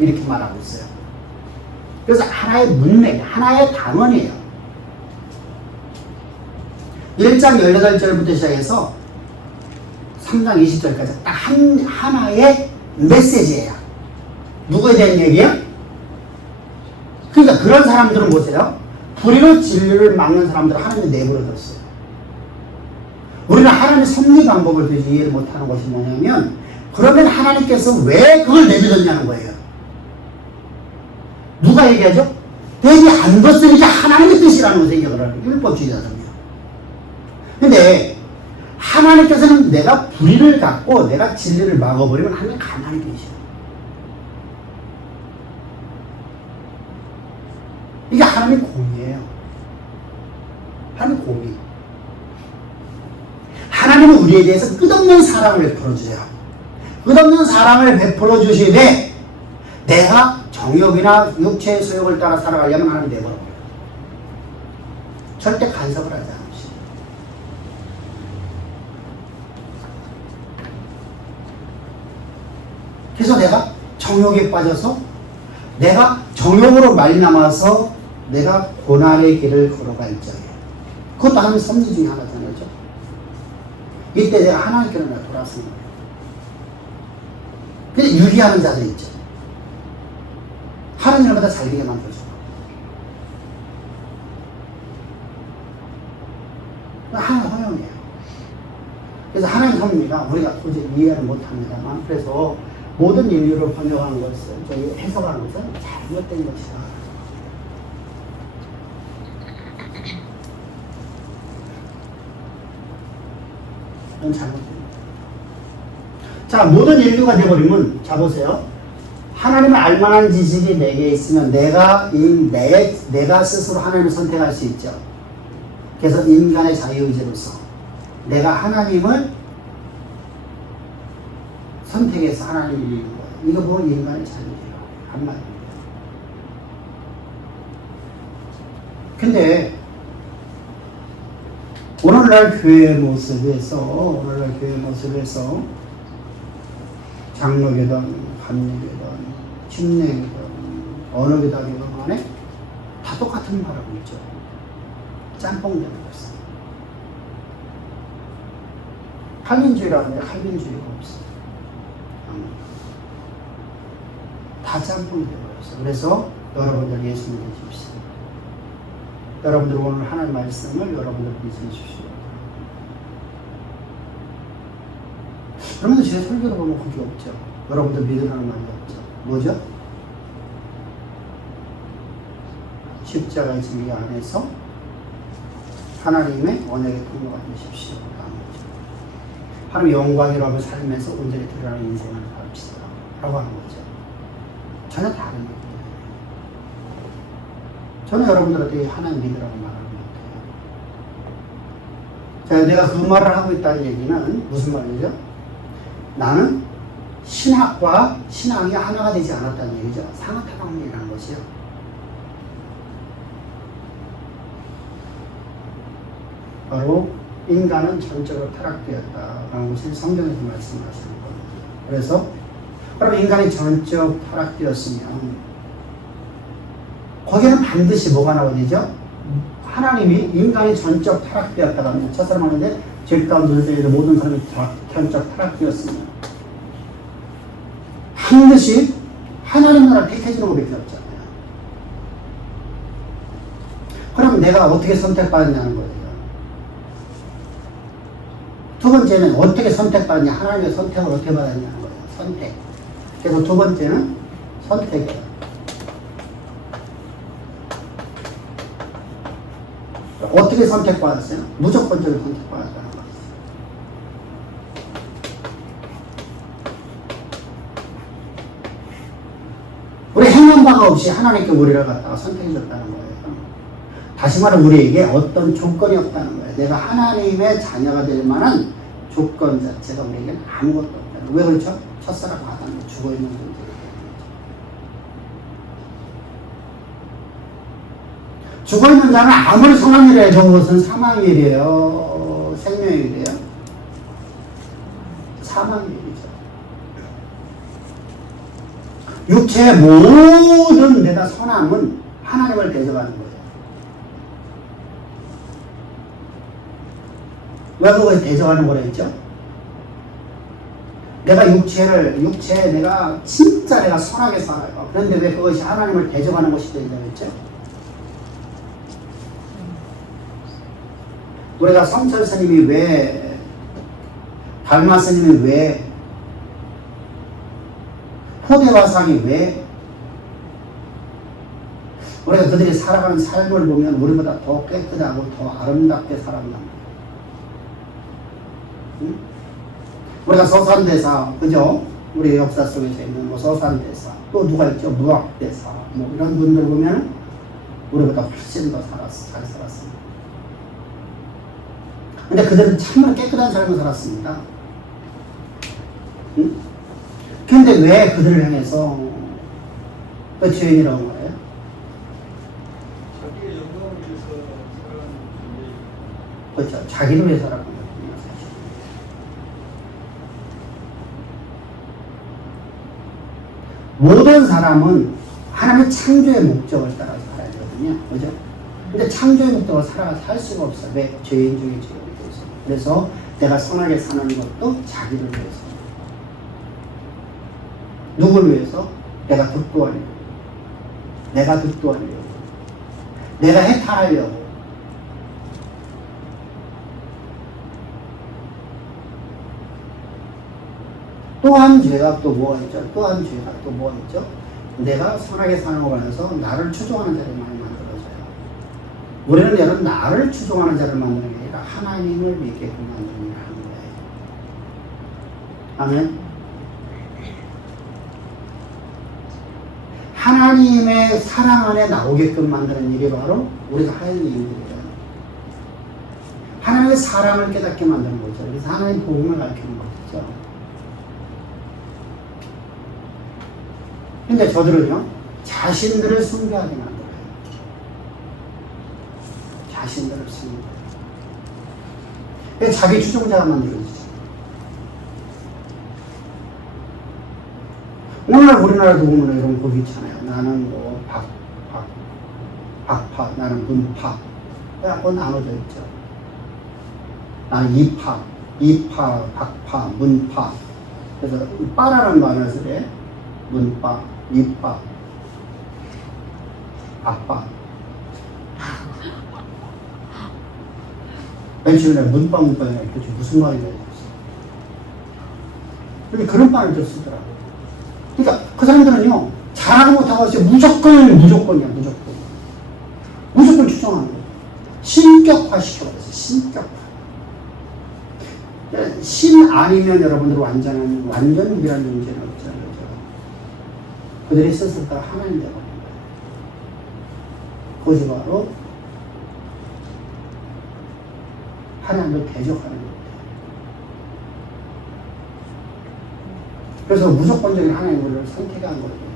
이렇게 말하고 있어요. 그래서 하나의 문맥, 하나의 단원이에요. 1장 18절부터 시작해서 3장 20절까지 딱 하나의 메시지예요. 누구에 대한 얘기예요? 그러니까 그런 사람들은 보세요. 불의로 진리를 막는 사람들은 하나님의 내버려 뒀어요. 우리는 하나님의 섭리 방법을 도대체 이해를 못하는 것이 뭐냐면 그러면 하나님께서 왜 그걸 내버렸냐는 거예요. 누가 얘기하죠? 내비 안 뒀으니까 하나님의 뜻이라는 생각을 하는 율법주의자들은요. 근데 하나님께서는 내가 불의를 갖고 내가 진리를 막아버리면 하나님 가만히 계셔. 이게 하나님의 공의예요. 하나님의 공의. 하나님은 우리에 대해서 끝없는 사랑을 베풀어 주세요. 끝없는 사랑을 베풀어 주시되 내가 정욕이나 육체의 소욕을 따라 살아가려면 하나님 내버려버려요. 절대 간섭을 하지 않으시죠. 그래서 내가 정욕에 빠져서 내가 정욕으로 말미암아서 내가 고난의 길을 걸어갈 적에 그것도 하나님의 섭리 중에 하나잖아요. 이때 내가 하나님께로 내가 돌아서는 거예요. 근데 유기하는 자들 있죠. 하나님을 보다 살게 만들어줘. 하나님 허용이에요. 그래서 하나님 섭리가 우리가 도저히 이해를 못합니다만 그래서 모든 인류를 번역하는 것을 저희 해석하는 것은 잘못된 것이다. 이건 잘못됩니다. 자, 모든 인류가 되어버리면 자 보세요. 하나님을 알만한 지식이 내게 있으면 내가 스스로 하나님을 선택할 수 있죠. 그래서 인간의 자유의지로서 내가 하나님을 선택해서 하나님을 이루는 거예요. 이거 뭐 인간의 자유예요. 한마디입니다. 근데 오늘날 교회의 모습에서 장로교든 감리교든 침례교든 어느 교단이든 간에 다 똑같은 말을 하고 있죠. 짬뽕 되는 것은 칼빈주의라는 데 칼빈주의가 없어요. 다 짬뽕이 되어버렸어요. 그래서 여러분들 예수님 되십시오. 여러분들 오늘 하나님 말씀을 여러분들 믿으십시오. 그러면 제 설교를 보면 그게 없죠. 여러분들 믿으라는 말이 없죠. 뭐죠? 십자가의 진리 안에서 하나님의 언약의 통로가 되십시오. 하루 영광이라고 살면서 온전히 드러나는 인생을 살읍시다. 라고 하는 거죠. 전혀 다른 얘기예요. 저는 여러분들한테 하나님 믿으라고 말하는 것 같아요. 자, 내가 그 말을 하고 있다는 얘기는 무슨 말이죠? 나는 신학과 신앙이 하나가 되지 않았다는 얘기죠. 상하타방론이라는 것이요. 바로 인간은 전적으로 타락되었다라는 것을 성경에서 말씀하시는 겁니다. 그래서 그럼 인간이 전적 타락되었으면 거기는 반드시 뭐가 나오죠? 하나님이 인간이 전적 타락되었다가 하면 첫사람 하는데 죄 가운데 모든 사람이 전적 타락되었으면 반드시 하나님 나라를 택해주는 것밖에 없잖아요. 그럼 내가 어떻게 선택받았냐는 거예요. 두 번째는 어떻게 선택받았냐, 하나님의 선택을 어떻게 받았냐는 거예요. 선택. 그래서 두 번째는 선택이에요. 어떻게 선택받았어요? 무조건적으로 선택받았다는 거예요. 우리 행한 바가 없이 하나님께 우리를 갖다가 선택해 줬다는 거예요. 다시 말해 우리에게 어떤 조건이 없다는 거예요. 내가 하나님의 자녀가 될 만한 조건 자체가 우리에게는 아무것도 없다는 거예요. 왜 그렇죠? 첫사랑 아담은 죽어있는 존재이기 때문에. 죽어있는 자는 아무리 선한 일을 해도 그것은 사망의 일이에요? 생명의 일이에요? 사망의 일이죠. 육체의 모든 내가 선함은 하나님을 대적하는 거예요. 왜 그걸 대적하는 거라 했죠? 내가 육체에 내가 진짜 내가 선하게 살아요. 그런데 왜 그것이 하나님을 대적하는 것이 된다고 했죠? 우리가 성철 스님이 왜, 달마 스님이 왜, 호대화상이 왜, 우리가 그들이 살아가는 삶을 보면 우리보다 더 깨끗하고 더 아름답게 살아간다. 응? 우리가 서산대사, 그죠? 우리 역사 속에서 있는 뭐 서산대사, 또 누가 있죠? 무학대사, 뭐 이런 분들 보면 우리보다 훨씬 더 잘 살았습니다. 근데 그들은 참으로 깨끗한 삶을 살았습니다. 응? 근데 왜 그들을 향해서 그 죄인이라고 말해요? 자기의 영광을 위해서 살아가는 존재. 그렇죠. 자기를 위해 살아가는 거예요. 모든 사람은 하나님의 창조의 목적을 따라서 살아야 되거든요. 그죠? 근데 창조의 목적을 살 수가 없어요. 왜? 죄인 중에 죄인이 돼서. 그래서 내가 선하게 사는 것도 자기를 위해서. 누굴 위해서? 내가 득도하려고. 내가 득도하려고. 내가 해탈하려고. 또한 죄가 또 뭐가 있죠? 또한 죄가 또 뭐가 있죠? 내가 선하게 사는 거 관해서 나를 추종하는 자를 많이 만들어줘요. 우리는 여러분 나를 추종하는 자를 만드는 게 아니라 하나님을 믿게끔 만드는 일을 하는 거예요. 아멘. 하나님의 사랑 안에 나오게끔 만드는 일이 바로 우리가 하는 일이에요. 하나님의 사랑을 깨닫게 만드는 거죠. 그래서 하나님의 복음을 가르치는 거죠. 근데 저들은요, 자신들을 숭배하게 만들어요. 자신들을 숭배해요. 그래서 자기 추종자가 만들어지죠. 오늘날 우리나라도 보면 이런 곡이 있잖아요. 나는 뭐, 박파, 나는 문파. 그래갖고 나눠져 있죠. 나는 이파, 박파, 문파. 그래서 빠라는 말을 쓰래. 문파, 이파, 박파. 맨 처음에 문파, 도대체 무슨 말인가 했어. 근데 그런 말을 좀 쓰더라고. 그러니까 그 사람들은요, 잘하고 못하고 무조건이야, 무조건. 무조건 추정하는 거예요. 신격화 시켜버렸어요, 신격화. 신 아니면 여러분들 완전 유일한 존재는 없잖아요. 그들이 스스로가 하나님 되고 있는 거예요. 그것이 바로 하나님을 대적하는 거예요. 그래서 무조건적인 하나님을 선택한 거예요.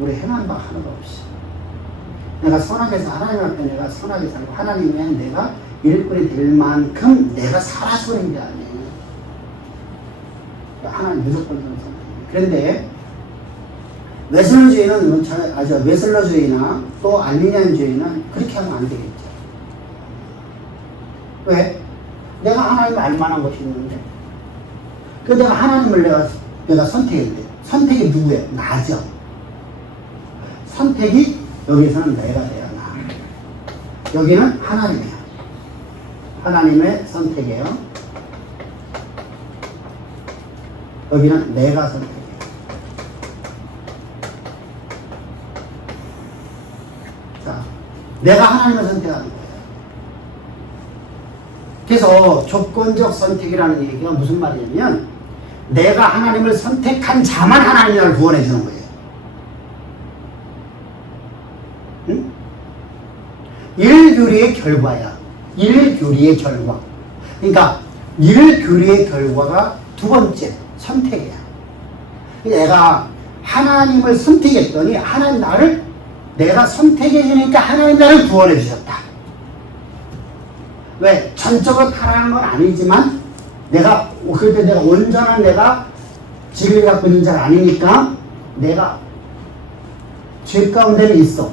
우리 행한 바 하나도 없이. 내가 선하게 해서 하나님 앞에 내가 선하게 살고 하나님의 내가 일꾼이 될 만큼 내가 살아서 그런 게 아니에요. 하나님 무조건적인 선택이에요. 그런데 웨슬러주의나 또 알미니안주의는 그렇게 하면 안 되겠죠. 왜? 내가 하나님을 알만한 것이 있는데, 그 내가 하나님을 내가 선택했는데, 선택이 누구예요? 나죠. 선택이 여기서는 내가 돼요. 나. 여기는 하나님이에요. 하나님의 선택이에요. 여기는 내가 선택. 내가 하나님을 선택하는 거예요. 그래서 조건적 선택이라는 얘기가 무슨 말이냐면 내가 하나님을 선택한 자만 하나님이 나를 구원해 주는 거예요. 응? 일교리의 결과야. 일교리의 결과. 그러니까 일교리의 결과가 두 번째 선택이야. 내가 하나님을 선택했더니 하나님 나를 내가 선택해 주니까 하나님 나를 구원해 주셨다. 왜? 전적으로 타락한 건 아니지만 내가 그때 내가 온전한 내가 지혜를 갖고 있는 자가 아니니까 내가 죄 가운데는 있어.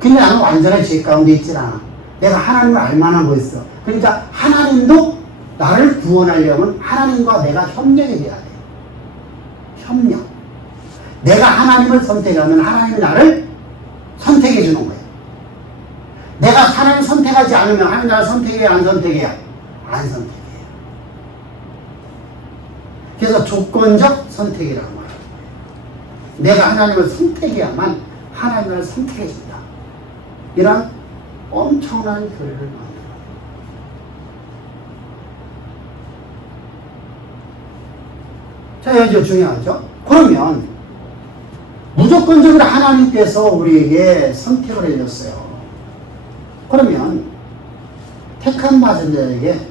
근데 나는 완전한 죄 가운데 있질 않아. 내가 하나님을 알만한 거 있어. 그러니까 하나님도 나를 구원하려면 하나님과 내가 협력이 돼야 돼. 협력. 내가 하나님을 선택하면 하나님이 나를 선택해 주는 거야. 내가 하나님 선택하지 않으면 하나님 나를 선택해야 안 선택해야? 안 선택해요. 그래서 조건적 선택이라고 말하는 거예요. 내가 하나님을 선택해야만 하나님을 선택해 준다. 이런 엄청난 교회를 만들어요. 자, 이제 중요하죠. 그러면 무조건적으로 하나님께서 우리에게 선택을 해줬어요. 그러면 택한 받은 자에게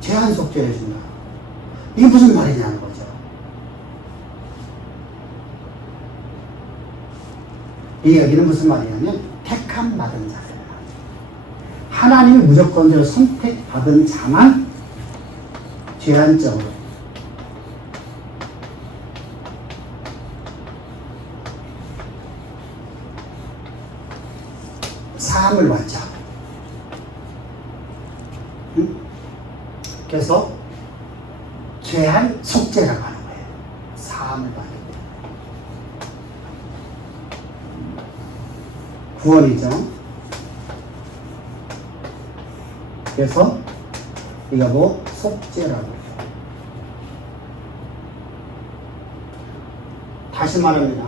제한 속죄를 준다. 이게 무슨 말이냐는 거죠. 이 여기는 무슨 말이냐면 택한 받은 자들. 하나님이 무조건적으로 선택받은 자만 제한적으로 사함을 받자. 응? 그래서 제한 속죄라고 하는 거예요. 사함을 받는 구원이죠. 그래서 이거 뭐 속죄라고 해요. 다시 말합니다.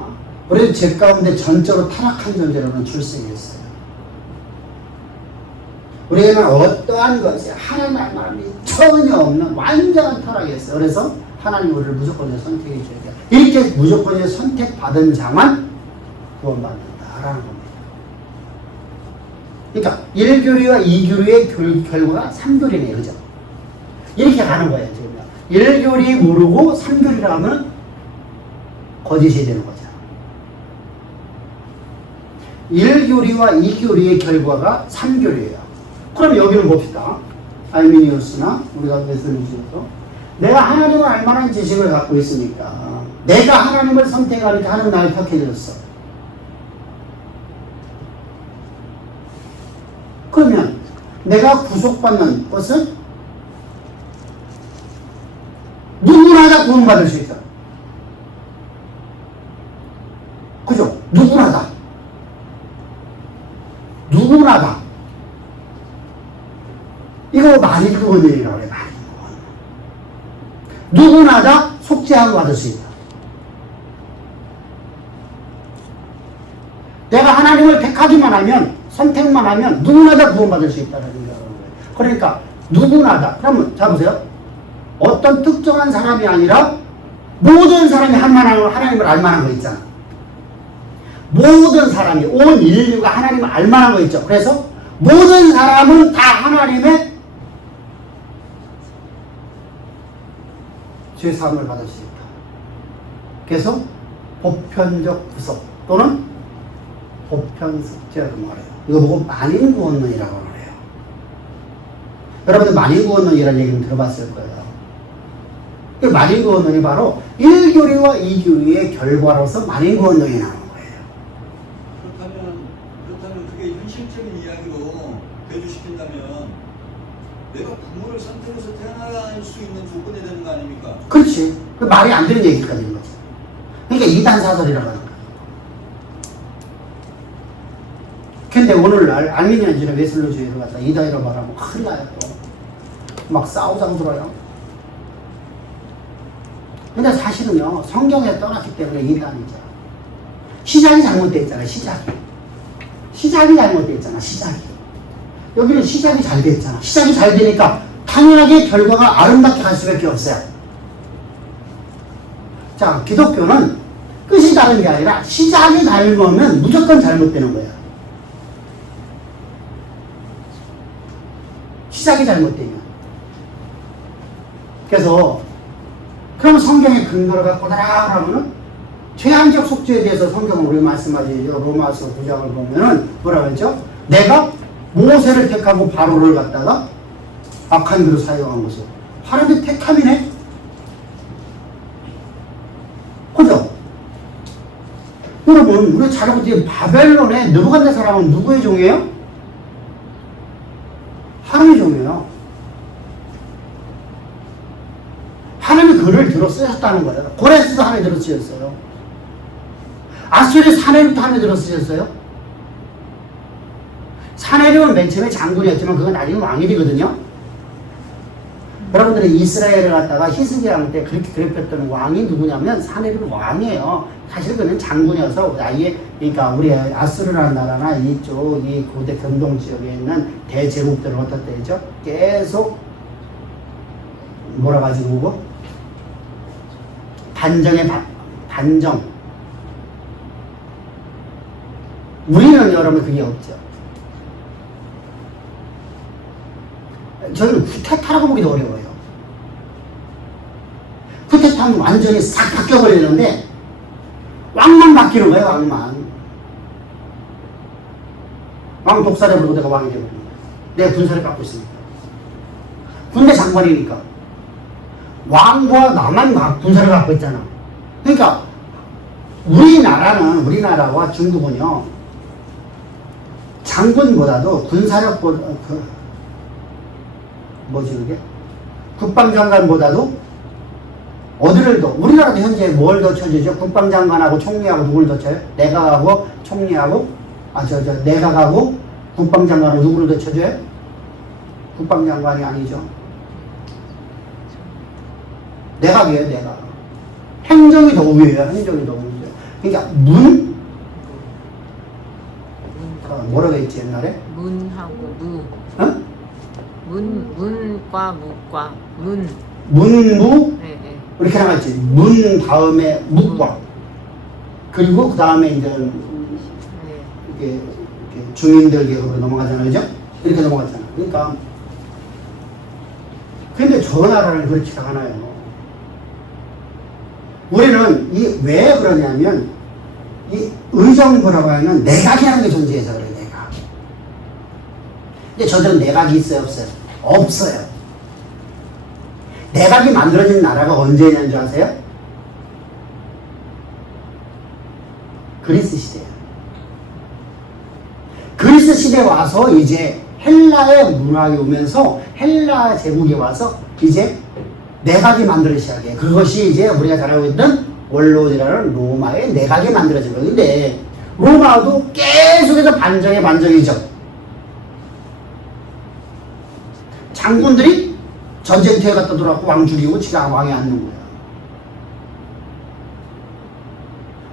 우리는 죄 가운데 전적으로 타락한 존재로는 출생했어요. 우리에게는 어떠한 것이 하나님 말씀이 전혀 없는 완전한 타락이었어요. 그래서 하나님 우리를 무조건적으로 선택해 줘야 돼요. 이렇게 무조건적으로 선택받은 자만 구원받는다라는 겁니다. 그러니까 1교리와 2교리의 결과가 3교리네요. 그죠? 이렇게 가는 거예요. 지금 1교리 모르고 3교리를 하면 거짓이 되는 거죠. 1교리와 2교리의 결과가 3교리예요. 그럼 여기를 봅시다. 알미니우스나 우리가 메슬리시에서 내가 하나님을 알만한 지식을 갖고 있으니까 내가 하나님을 선택하니까 하나님 나를 택해줬어. 그러면 내가 구속받는 것은 누구나 다 구원받을 수 있다. 그죠? 누구나 다. 누구나 다. 이거 만일 구원이라고 그래. 만일 구원. 누구나 다 속죄함을 받을 수 있다. 내가 하나님을 택하기만 하면, 선택만 하면 누구나 다 구원받을 수 있다는 거예요. 그러니까 누구나 다. 그러면 자 보세요. 어떤 특정한 사람이 아니라 모든 사람이 하나님을 알만한 거 있잖아. 모든 사람이, 온 인류가 하나님을 알만한 거 있죠. 그래서 모든 사람은 다 하나님의 죄사함을 받을 수 있다. 그래서 보편적 구속 또는 보편속죄라고 말해요. 이거 보고 만인구원론이라고 그래요. 여러분들 만인구원론이라는 얘기는 들어봤을 거예요. 이 만인구원론이 바로 1교리와 2교리의 결과로서 만인구원론이 나오는 거예요. 그렇다면 그게 현실적인 이야기로 대두시킨다면 내가 부모를 선택해서 태어날 수 있는 조건이 되는 거 아닙니까? 그렇지. 그 말이 안 되는 얘기까지인 거지. 그러니까 이단사설이라고 하는 거예요. 근데 오늘날 알미니안주의 웨슬로주의를 갖다 이단이라고 말하면 큰일 나요. 또. 막 싸우자고 들어요. 근데 사실은요, 성경에 떠났기 때문에 이단이죠. 시작이 잘못됐잖아요, 시작이. 시작이 잘못됐잖아, 시작이. 여기는 시작이 잘 됐잖아. 시작이 잘 되니까 당연하게 결과가 아름답게 갈 수밖에 없어요. 자, 기독교는 끝이 다른 게 아니라 시작이 잘못하면 무조건 잘못되는 거야. 시작이 잘못되면. 그래서 그럼 성경의 근거를 갖고 나가면은 죄악적 속죄에 대해서 성경은 우리 말씀하시죠. 로마서 9장을 보면은 뭐라고 했죠? 내가 모세를 택하고 바로를 갖다가 악한 길로 사용한 것을 하나님의 택함이네. 그죠? 여러분, 우리가 잘 알고 있지 바벨론의 느부갓네살은 누구의 종이에요? 하나님의 종이에요. 하나님이 그를 들어 쓰셨다는 거예요. 고레스도 하나님이 들어 쓰셨어요. 아수르 사내립도 하나님이 들어 쓰셨어요. 사내립은 맨 처음에 장군이었지만 그건 나중에 왕이 되거든요. 여러분들이 이스라엘을 갖다가 히스기야 때 그렇게 괴롭혔던 왕이 누구냐면 사내립 왕이에요. 사실 그는 장군이어서 아예 그러니까 우리 아수르라는 나라나 이쪽 이 고대 경동 지역에 있는 대제국들을 어떻게 했죠? 계속 몰아가지고 오고 반정. 우리는 여러분 그게 없죠. 저희는 쿠데타라고 보기도 어려워요. 쿠데타는 완전히 싹 바뀌어버리는데 왕만 바뀌는 거예요. 왕 독살해버리고 내가 왕이 되거든요. 내가 군사를 갖고 있으니까. 군대 장관이니까. 왕과 나만 군사를 갖고 있잖아. 그러니까 우리나라와 중국은요. 장군보다도 군사력보다 그게? 국방장관보다도 어디를 더, 우리나라도 현재 뭘 더 쳐주죠? 국방장관하고 총리하고 누구를 더 쳐요? 내각하고 총리하고, 내각하고 국방장관하고 누구를 더 쳐줘요? 국방장관이 아니죠. 내각이에요, 내각. 행정이 더 우위예요, 행정이 더 우위죠. 그러니까 뭐라고 했지, 옛날에? 문하고 무. 어? 문과 무과 문무? 네. 이렇게 나갔지. 문 다음에 묵과. 그리고 그 다음에 이제 이렇게 중인들 계급으로 넘어가잖아요. 그죠? 이렇게 넘어갔잖아. 그러니까. 근데 저 나라는 그렇지 않아요. 우리는 왜 그러냐면, 이 의정부라고 하면 내각이라는 게 존재해서 그래요, 내각. 근데 저들은 내각이 있어요, 없어요? 없어요. 내각이 만들어진 나라가 언제냐는 줄 아세요? 그리스 시대예요. 그리스 시대에 와서 이제 헬라의 문화가 오면서 헬라 제국에 와서 이제 내각이 만들어지기 시작해요. 그것이 이제 우리가 잘 알고 있는 원로지라는 로마의 내각이 만들어진 거예요. 근데 로마도 계속해서 반정이죠. 장군들이 전쟁터에 갔다 돌아왔고 왕 죽이고 지가 왕에 앉는 거야.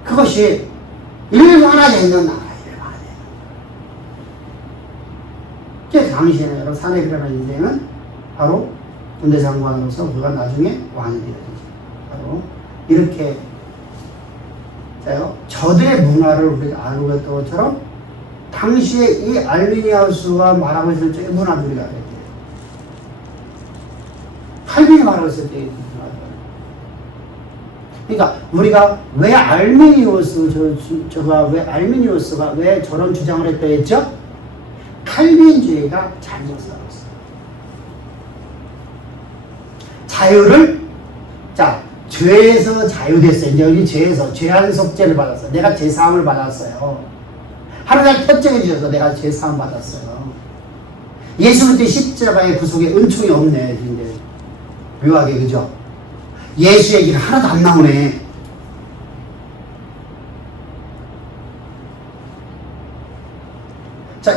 그것이 일반화되어 있는 나라예요. 당시에는 여러분 사내비라는 인생은 바로 군대 장관으로서 그가 나중에 왕이 되어지죠. 바로 이렇게 저들의 문화를 우리가 알고 있던 것처럼 당시에 이 알미니아우스가 말하고 있을 적의 문화를 우리가 알아야 돼요. 칼빈이 말하고 있을 때의 문화를. 그러니까 우리가 왜 알미니우스가 왜 저런 주장을 했다 했죠? 칼빈주의가 잘못 살았어요. 자유를 죄에서 자유됐어요. 이제 여기 죄한 속죄를 받았어요. 내가 죄사함을 받았어요. 하나님 특정해 주셔서 내가 죄사함 받았어요. 예수 그리스도의 십자가의 구속에 은총이 없네. 근데 묘하게 그죠? 예수 얘기가 하나도 안 나오네.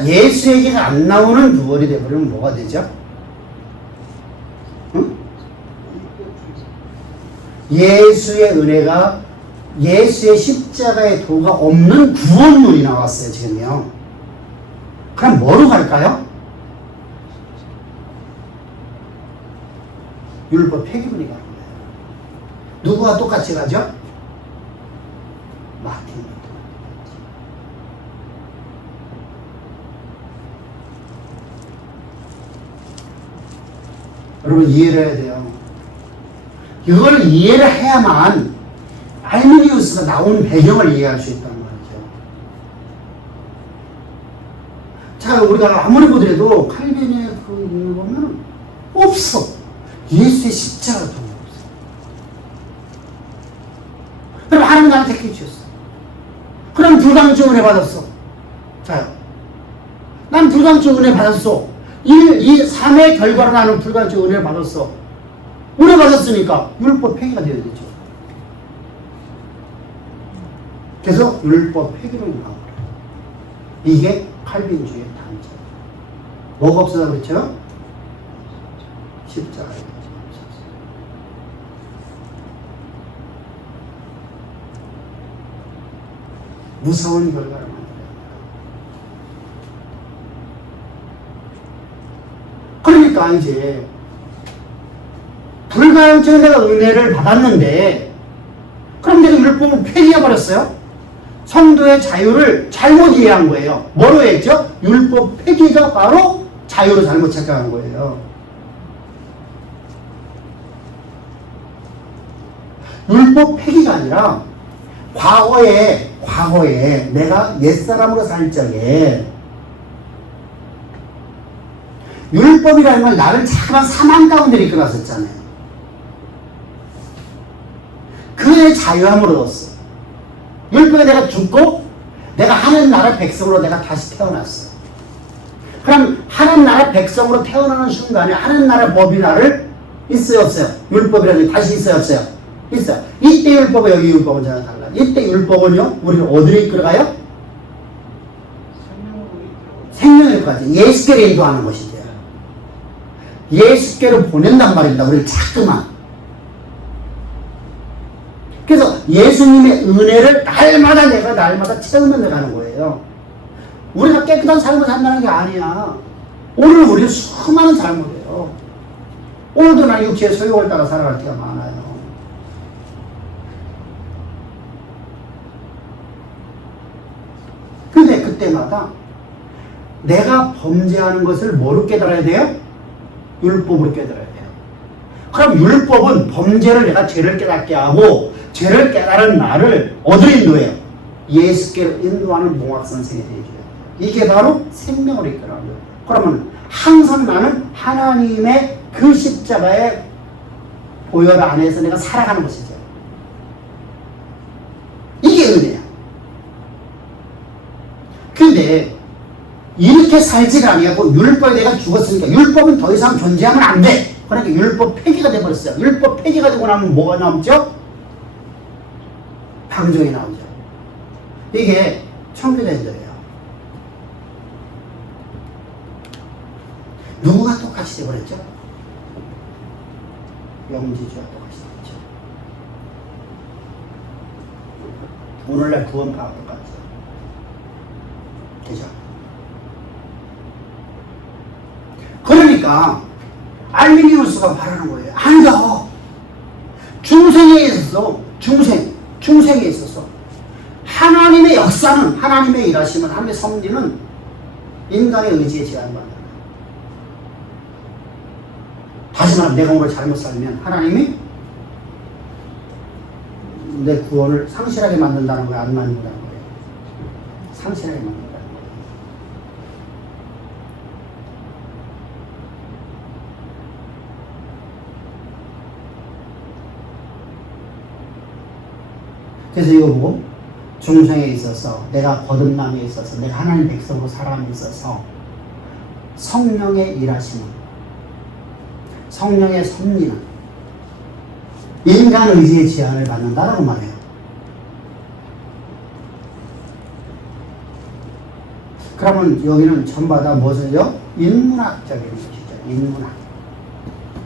예수 얘기가 안 나오는 9월이 되버리면 뭐가 되죠? 응? 예수의 은혜가, 예수의 십자가의 도가 없는 구원론이 나왔어요, 지금요. 그럼 뭐로 갈까요? 율법 폐기론이 가는 거예요. 누구와 똑같이 가죠? 마틴 루터. 여러분 이해를 해야 돼요. 이걸 이해를 해야만 알미니우스가 나온 배경을 이해할 수 있다는 말이죠. 자, 우리가 아무리 보더라도 칼빈의 그 인을 보면 없어. 예수의 십자가도 없어. 그럼 하나님 나를 택해 주셨어. 그럼 불강증 은혜 받았어. 자요. 난 불강증 은혜 받았어. 이 삶의 결과로 나는 불강증 은혜를 받았어. 은혜 받았으니까 율법 폐기가 되어야 되죠. 그래서 율법 폐기를 요구하고 이게 칼빈주의 단점. 뭐가 없어서 그렇죠? 십자가에 없어서. 무서운 결과를 만들어야 합니다. 그러니까 이제 불가항증에 내가 은혜를 받았는데 그럼 내가 율법을 폐기해버렸어요? 성도의 자유를 잘못 이해한 거예요. 뭐로 했죠? 율법 폐기가 바로 자유로 잘못 착각한 거예요. 율법 폐기가 아니라 과거에 내가 옛사람으로 살 적에 율법이라는 건 나를 자그마한 사망 가운데 이끌어갔었잖아요. 그의 자유함으로 얻었어. 율법에 내가 죽고 내가 하나님 나라 백성으로 내가 다시 태어났어. 그럼 하나님 나라 백성으로 태어나는 순간에 하나님 나라 법이 나를 있어요 없어요? 율법이라는 게 다시 있어요 없어요? 있어요. 이때 율법과 여기 율법은 전혀 달라요. 이때 율법은요 우리를 어디로 이끌어가요? 생명을 이끌어가죠. 예수께로 인도하는 것이죠. 예수께로 보낸단 말입니다. 우리를 자꾸만. 그래서 예수님의 은혜를 날마다 체험해 가는 거예요. 우리가 깨끗한 삶을 산다는 게 아니야. 오늘 우리 수많은 잘못이에요. 오늘도 나 육체의 소욕을 따라 살아갈 때가 많아요. 근데 그때마다 내가 범죄하는 것을 뭐로 깨달아야 돼요? 율법으로 깨달아야 돼요. 그럼 율법은 범죄를 내가 죄를 깨닫게 하고 죄를 깨달은 나를 어디로 인도해요? 예수께로 인도하는 몽학선생이 되어줘요. 이게 바로 생명을 이끌어가는 거예요. 그러면 항상 나는 하나님의 그 십자가의 보혈 안에서 내가 살아가는 것이죠. 이게 은혜야. 근데 이렇게 살지가 아니하고 율법에 내가 죽었으니까 율법은 더 이상 존재하면 안 돼. 그러니까 율법 폐기가 돼버렸어요. 율법 폐기가 되고 나면 뭐가 남죠? 방종이 나오죠. 이게 청교도인들이에요. 누구가 똑같이 돼버렸죠? 영지주와 똑같이 됐죠. 오늘날 구원파와 똑같죠. 되죠? 그러니까 알미니우스가 말하는 거예요. 아니다. 중생에 있어서 중생에 있어서 하나님의 역사는, 하나님의 일하심은, 하나님의 섭리는 인간의 의지에 제한받는 거예요. 다시 말하면 내가 오늘 잘못 살면 하나님이 내 구원을 상실하게 만든다는 거예요? 안 만든다는 거예요? 상실하게 만든다는 거예요. 그래서 이거 보고 중생에 있어서 내가 거듭남에 있어서 내가 하나님 백성으로 살아감에 있어서 성령의 일하심은, 성령의 섭리는 인간 의지의 제한을 받는다라고 말해요. 그러면 여기는 전부 다 무엇을요? 인문학적인 것이죠.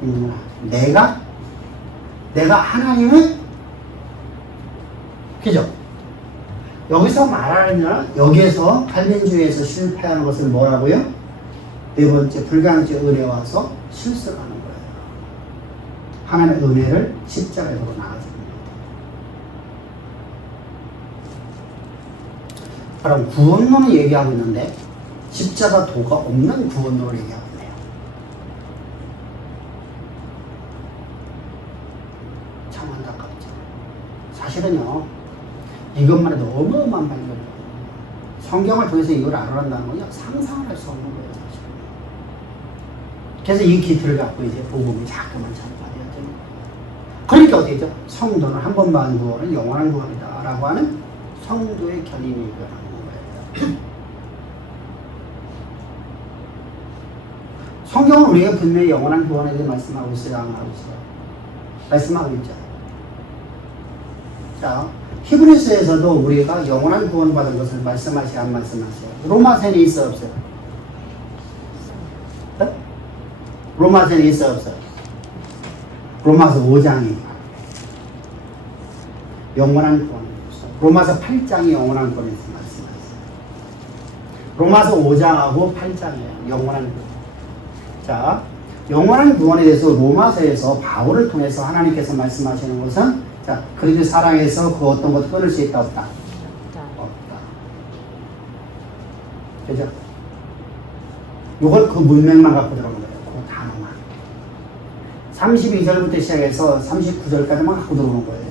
인문학. 내가 하나님의, 그죠? 여기서 말하는, 여기에서 칼빈주의에서 실패하는 것을 뭐라고요? 네 번째, 불가항적 은혜에 와서 실수하는 거예요. 하나님의 은혜를 십자가에 두고 나아집니다. 그럼 구원론을 얘기하고 있는데 십자가 도가 없는 구원론을 얘기하고 있네요. 참 안타깝죠. 사실은요, 이것만 해도 어마어마한 발견이에요. 성경을 통해서 이걸 알아낸다는 건 상상을 할 수 없는 거예요, 사실. 그래서 이 기틀을 갖고 이제 복음이 자꾸만 전파되어져. 그러니까 어떻게 죠 성도는 한 번 받은 구원은 영원한 구원이다 라고 하는 성도의 견인이 일어나는 거예요. 성경은 우리가 분명히 영원한 구원에 대해 말씀하고 있어요, 안 하고 있어요? 말씀하고 있죠. 자, 히브리서에서도 우리가 영원한 구원 받은 것을 말씀하시고 안 말씀하세요? 로마서에 있어 없어요? 네? 로마서에 있어 없어요? 로마서 5장이 영원한 구원. 로마서 8장이 영원한 구원에 대해서 말씀하세요. 로마서 5장하고 8장이에요. 영원한 구원. 자, 영원한 구원에 대해서 로마서에서 바울을 통해서 하나님께서 말씀하시는 것은 자, 그리스도 사랑해서 그 어떤 것도 끊을 수 있다 없다? 없다. 그죠? 이걸 그 문맥만 갖고 들어오는 거예요. 그 단어만. 32절부터 시작해서 39절까지만 갖고 들어오는 거예요.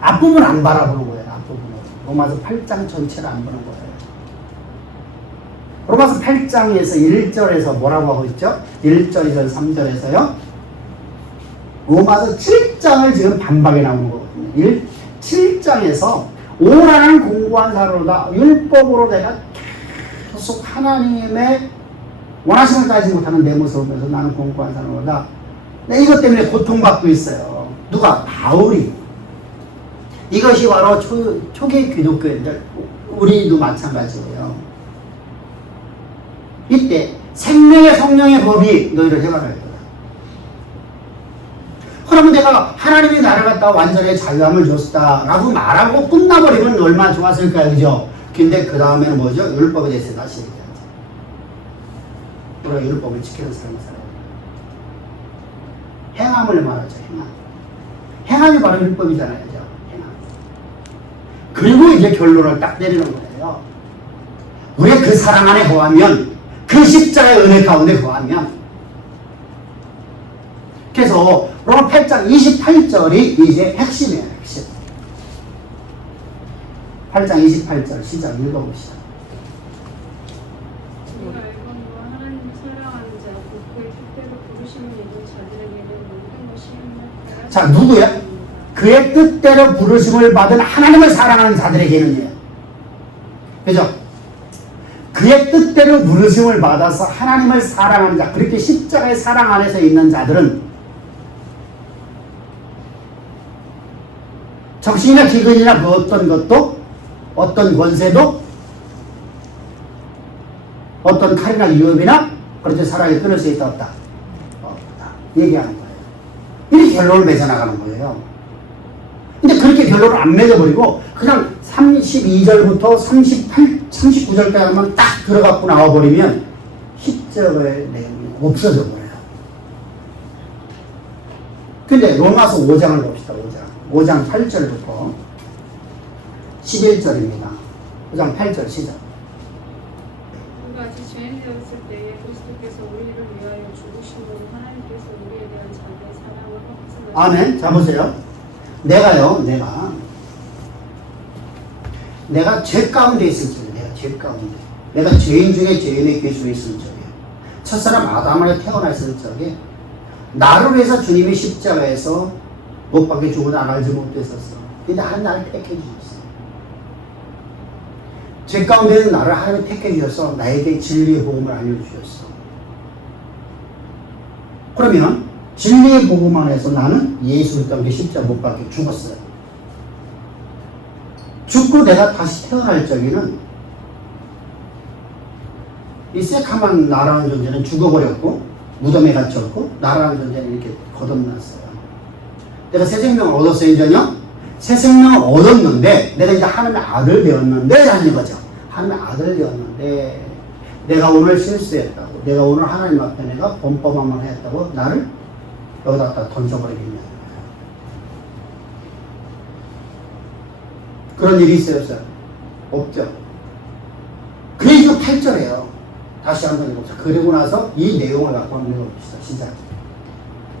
앞부분 안 바라보는 거예요. 앞부분을. 로마서 8장 전체를 안 보는 거예요. 로마서 8장에서 1절에서 뭐라고 하고 있죠? 1절에서 3절에서요. 로마서 7장을 지금 반박에 나오는 거거든요. 7장에서 오라는 공고한 사로다. 율법으로 내가 계속 하나님의 원하심을 따지지 못하는 내 모습을 보면서 나는 공고한 사로다. 이것 때문에 고통받고 있어요. 누가? 바울이. 이것이 바로 초기 기독교인들, 우리도 마찬가지고요. 이때 생명의 성령의 법이 너희를 해방할 거다. 그러면 내가 하나님이 나를 갖다 완전히 자유함을 줬다라고 말하고 끝나버리면 얼마나 좋았을까요, 그죠? 근데 그 다음에는 뭐죠? 율법에 대해서 다시 얘기하죠. 우리가 율법을 지키는 삶을 살아야 돼요. 행함을 말하죠, 행함. 행함이 바로 율법이잖아요, 그죠? 행함. 그리고 이제 결론을 딱 내리는 거예요. 우리가 그 사랑 안에 거하면, 그 십자가의 은혜 가운데 거하면, 그래서 로마 8장 28절이 이제 핵심이에요, 핵심. 8장 28절 시작 읽어봅시다. 우리가 알건과 하나님을 사랑하는 자, 그의 뜻대로 부르심을 입은 자들에게는 모든 것이 합력하여 자, 누구야? 그의 뜻대로 부르심을 받은 하나님을 사랑하는 자들에게는요. 그죠? 그의 뜻대로 부르심을 받아서 하나님을 사랑하는 자, 그렇게 십자가의 사랑 안에서 있는 자들은 정신이나 기근이나 그 어떤 것도, 어떤 권세도, 어떤 칼이나 유업이나 그렇게 사랑에 끊을 수 있다 없다? 없다. 얘기하는 거예요. 이렇게 결론을 맺어나가는 거예요. 근데 그렇게 결론을 안 맺어버리고 그냥 32절부터 39절까지만 딱 들어갖고 나와버리면 십자가의 내용이 없어져 버려요. 근데 로마서 5장을 봅시다. 5장 8절부터 11절입니다. 5장 8절 시작. 우리가 아직 죄인 되었을 때에 그리스도께서 우리를 위하여 죽으심으로 하나님께서 우리에 대한 자기의 사랑을 확증하시고 아멘. 자 보세요. 내가 죄 가운데 있을 적에, 내가 죄 가운데, 내가 죄인 중에 죄인의 괴수에 있을 적에, 첫사람 아담 안에 태어났을 적에 나를 위해서 주님이 십자가에서 못 박혀 죽은 날 알지 못했었어. 근데 하나님 나를 택해 주셨어. 죄 가운데 있는 나를 하나님이 택해 주셔서 나에게 진리의 복음을 알려주셨어. 그러면 진리의 복음 안에서 나는 예수를 때문에 십자가 못 박혀 죽었어요. 죽고 내가 다시 태어날 적에는 이 새카만 나라는 존재는 죽어버렸고 무덤에 갇혔고 나라는 존재는 이렇게 거듭났어요. 내가 새 생명을 얻었어요, 이제요? 새 생명을 얻었는데 내가 이제 하나님의 아들 되었는데 하는 거죠. 하나님의 아들 되었는데 내가 오늘 실수했다고, 내가 오늘 하나님 앞에 내가 범법한 말 했다고 나를 여기다 던져버리겠냐. 그런 일이 있어요, 없어요? 없죠. 그 얘기가 8절이에요. 다시 한번 읽어보자. 그리고 나서 이 내용을 갖고 한번 읽어봅시다. 시작.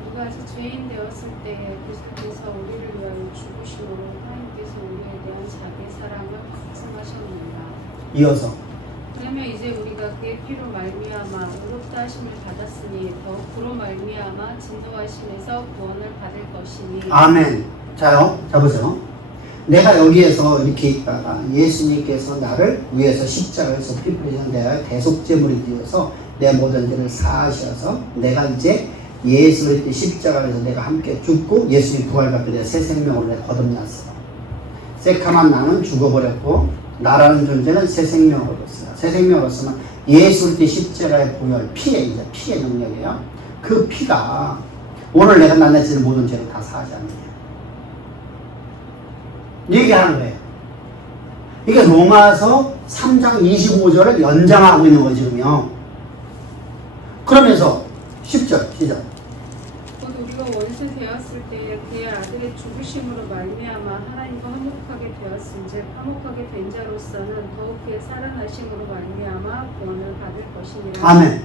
우리가 아직 죄인 되었을 때에 그리스도께서 우리를 위하여 죽으심으로 하나님께서 우리에 대한 자기의 사랑을 확증하셨느니라. 이어서 그러면 이제 우리가 그의 피로 말미암아 의롭다 하심을 받았으니 더욱 그로 말미암아 진노하심에서 구원을 받을 것이니. 아멘. 자요. 자 보세요. 내가 여기에서 이렇게 있다가 예수님께서 나를 위해서 십자가에서 피 흘리셔서 내가 대속제물이 되어서 내 모든 죄를 사하셔서 내가 이제 예수를 십자가에서 내가 함께 죽고 예수님 부활받게 내 새 생명으로 내가 거듭났어. 새카만 나는 죽어버렸고 나라는 존재는 새 생명을 얻었어요. 새 생명을 얻었으면 예수를 때 십자가의 보혈 피의 능력이에요. 그 피가 오늘 내가 만나지는 모든 죄를 다 사하지 않느냐. 얘기하는 거예요. 이게 로마서 3장 25절을 연장하고 있는 거예요, 지금요. 그러면서 10절, 시작. 곧 우리가 원수 되었을 때에 그의 아들의 죽으심으로 말미암아 하나님과 화목하게 되었은즉 화목하게 된 자로서는 더욱 그의 살아나심으로 말미암아 구원을 받을 것이니라. 아멘.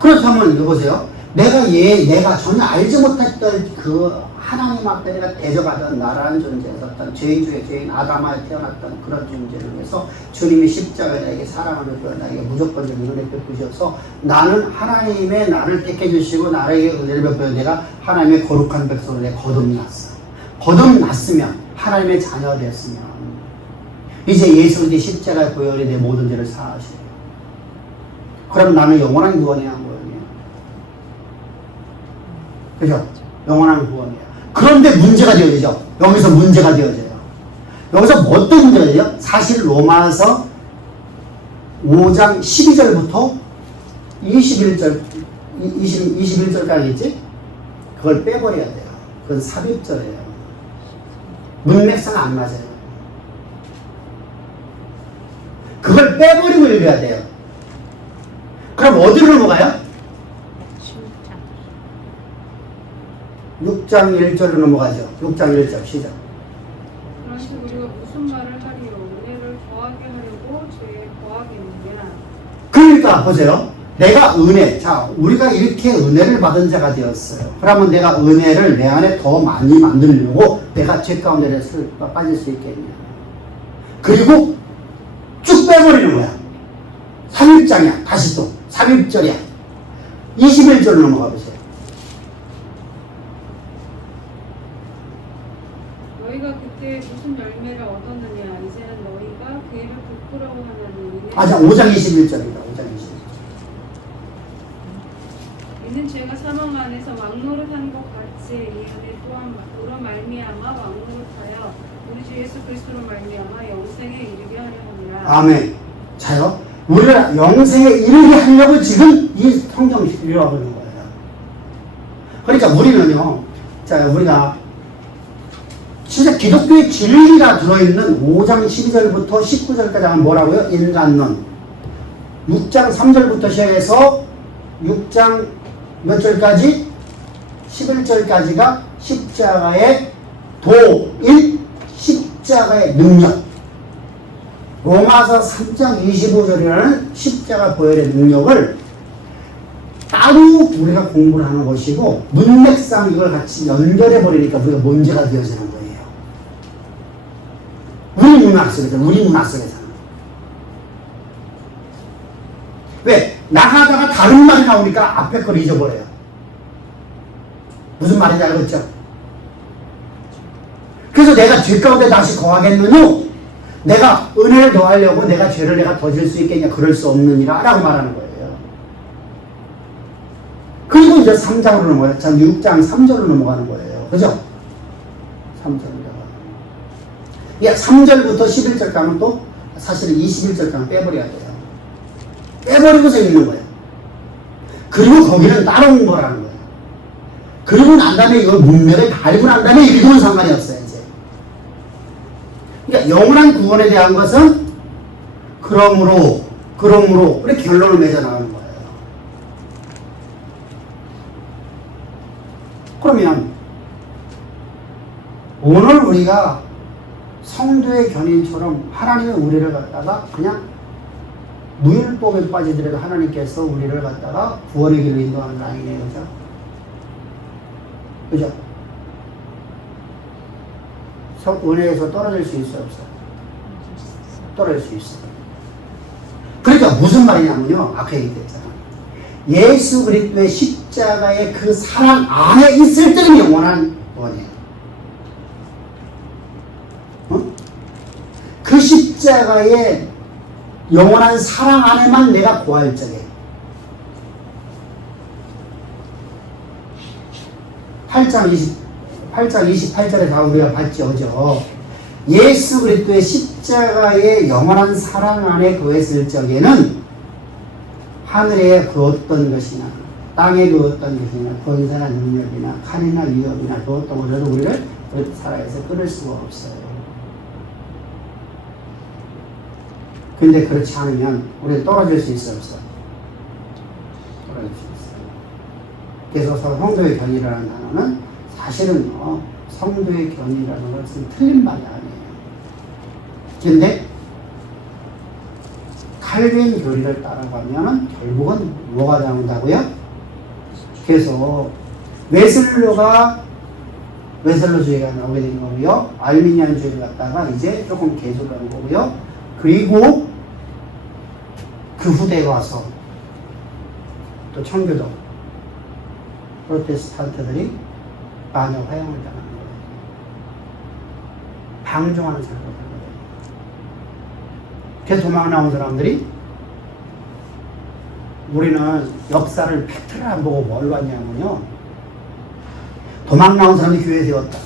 그렇다면 여보세요. 내가 전혀 알지 못했던 그 하나님 앞에 내가 대접하던 나라는 존재에서 어떤 죄인 중에 죄인 아담아에 태어났던 그런 존재를 위해서 주님이 십자가에 나에게 사랑을 베풀어 나에게 무조건적 은혜를 베푸셔서 나는 하나님의 나를 택해 주시고 나에게 은혜를 베풀어 내가 하나님의 거룩한 백성으로 내가 거듭났어. 거듭났으면 하나님의 자녀가 됐으면 이제 예수님의 십자가의 보혈이 내 모든 죄를 사하시고 그럼 나는 영원한 구원이야, 구원이야. 그죠? 영원한 구원이야. 그런데 문제가 되어지죠. 여기서 문제가 되어져요. 여기서 뭐 어떤 문제가 되죠? 사실 로마서 5장 12절부터 21절까지 있지? 그걸 빼버려야 돼요. 그건 삽입절이에요. 문맥상 안 맞아요. 그걸 빼버리고 읽어야 돼요. 그럼 어디로 넘어가요? 6장 1절로 넘어가죠. 6장 1절 시작. 그런즉 우리가 무슨 말을 하리요? 은혜를 더하게 하려고 죄에 더하겠느냐? 그러니까 보세요. 내가 은혜, 자 우리가 이렇게 은혜를 받은 자가 되었어요. 그러면 내가 은혜를 내 안에 더 많이 만들려고 내가 죄 가운데 빠질 수 있겠냐. 그리고 쭉 빼버리는 거야. 3일장이야. 다시 또 3일절이야. 21절로 넘어가 보세요. 너희가 그때 무슨 열매를 얻었느냐? 이제는 너희가 그 일을 부끄러워하느니. 맞아, 5장 21절입니다. 5장 21절. 이는 죄가 사망 안에서 왕노릇한 것 같이 이 안에 또한 그로 말미암아 왕노릇하여 우리 주 예수 그리스도로 말미암아 영생에 이르게 하려 함이라. 아멘. 자요. 우리가 영생에 이르게 하려고 지금 이 성경을 읽어가고 있는 거예요. 그러니까 우리는요, 자, 우리가 진짜 기독교의 진리가 들어있는 5장 12절부터 19절까지 하면 뭐라고요? 인간론. 6장 3절부터 시작해서 6장 몇 절까지? 11절까지가 십자가의 도일, 십자가의 능력. 로마서 3장 25절이라는 십자가 보혈의 능력을 따로 우리가 공부를 하는 것이고 문맥상 이걸 같이 연결해 버리니까 우리가 문제가 되어지는 거예요. 우리 문학 속에서는. 왜? 나가다가 다른 말이 나오니까 앞에 걸 잊어버려요. 무슨 말인지 알겠죠? 그래서 내가 죄 가운데 다시 거하겠느냐? 내가 은혜를 더하려고 내가 죄를 내가 더 질 수 있겠냐? 그럴 수 없느니라 라고 말하는 거예요. 그리고 이제 3장으로 넘어가요. 6장 3절로 넘어가는 거예요. 그죠? 3절로. 예, 3절부터 11절까지는 또 사실은 21절까지 빼버려야 돼요. 빼버리고서 읽는 거예요. 그리고 거기는 따로 공부하는 거예요. 그리고 난 다음에 이걸 문맥을 다 알고 난 다음에 읽으면 상관이 없어요, 이제. 그러니까 영원한 구원에 대한 것은 그러므로 이렇게 결론을 맺어 나가는 거예요. 그러면 오늘 우리가 성도의 견인처럼 하나님이 우리를 갖다가 그냥 무율법에 빠지더라도 하나님께서 우리를 갖다가 구원의 길로 인도하는 거 아니에요, 그죠? 그죠? 은혜에서 떨어질 수 있어, 없어? 떨어질 수 있어. 그러니까 무슨 말이냐면요, 아까 얘기했잖아. 예수 그리스도의 십자가의 그 사랑 안에 있을 때는 영원한 구원이에요. 어? 그 십자가의 영원한 사랑 안에만 내가 구할 적에 8장 28절에 우리가 봤죠, 그죠? 예수 그리스도의 십자가의 영원한 사랑 안에 거했을 적에는 하늘의 그 어떤 것이나 땅의 그 어떤 것이나 권세나 능력이나 칼이나 위협이나 그 어떤 것으로 우리를 살아에서 끊을 수가 없어요. 근데 그렇지 않으면 우리는 떨어질 수 있어, 없어? 떨어질 수 있어요. 그래서 성도의 견이라는 단어는 사실은 성도의 견이라는 것은 틀린 말이 아니에요. 근데 칼빈 교리를 따라가면 결국은 뭐가 나온다고요? 그래서 웨슬러주의가 나오게 된 거고요. 알미니안주의를 갖다가 이제 조금 개조하는 거고요. 그리고 그 후대에 와서 또 청교도 프로테스탄트들이 반역 화형을 당하는 거예요. 방종하는 사람을 하는 거예요. 그래서 도망 나온 사람들이 우리는 역사를 팩트를 안 보고 뭘 봤냐면요. 도망 나온 사람이 교회에 세웠다.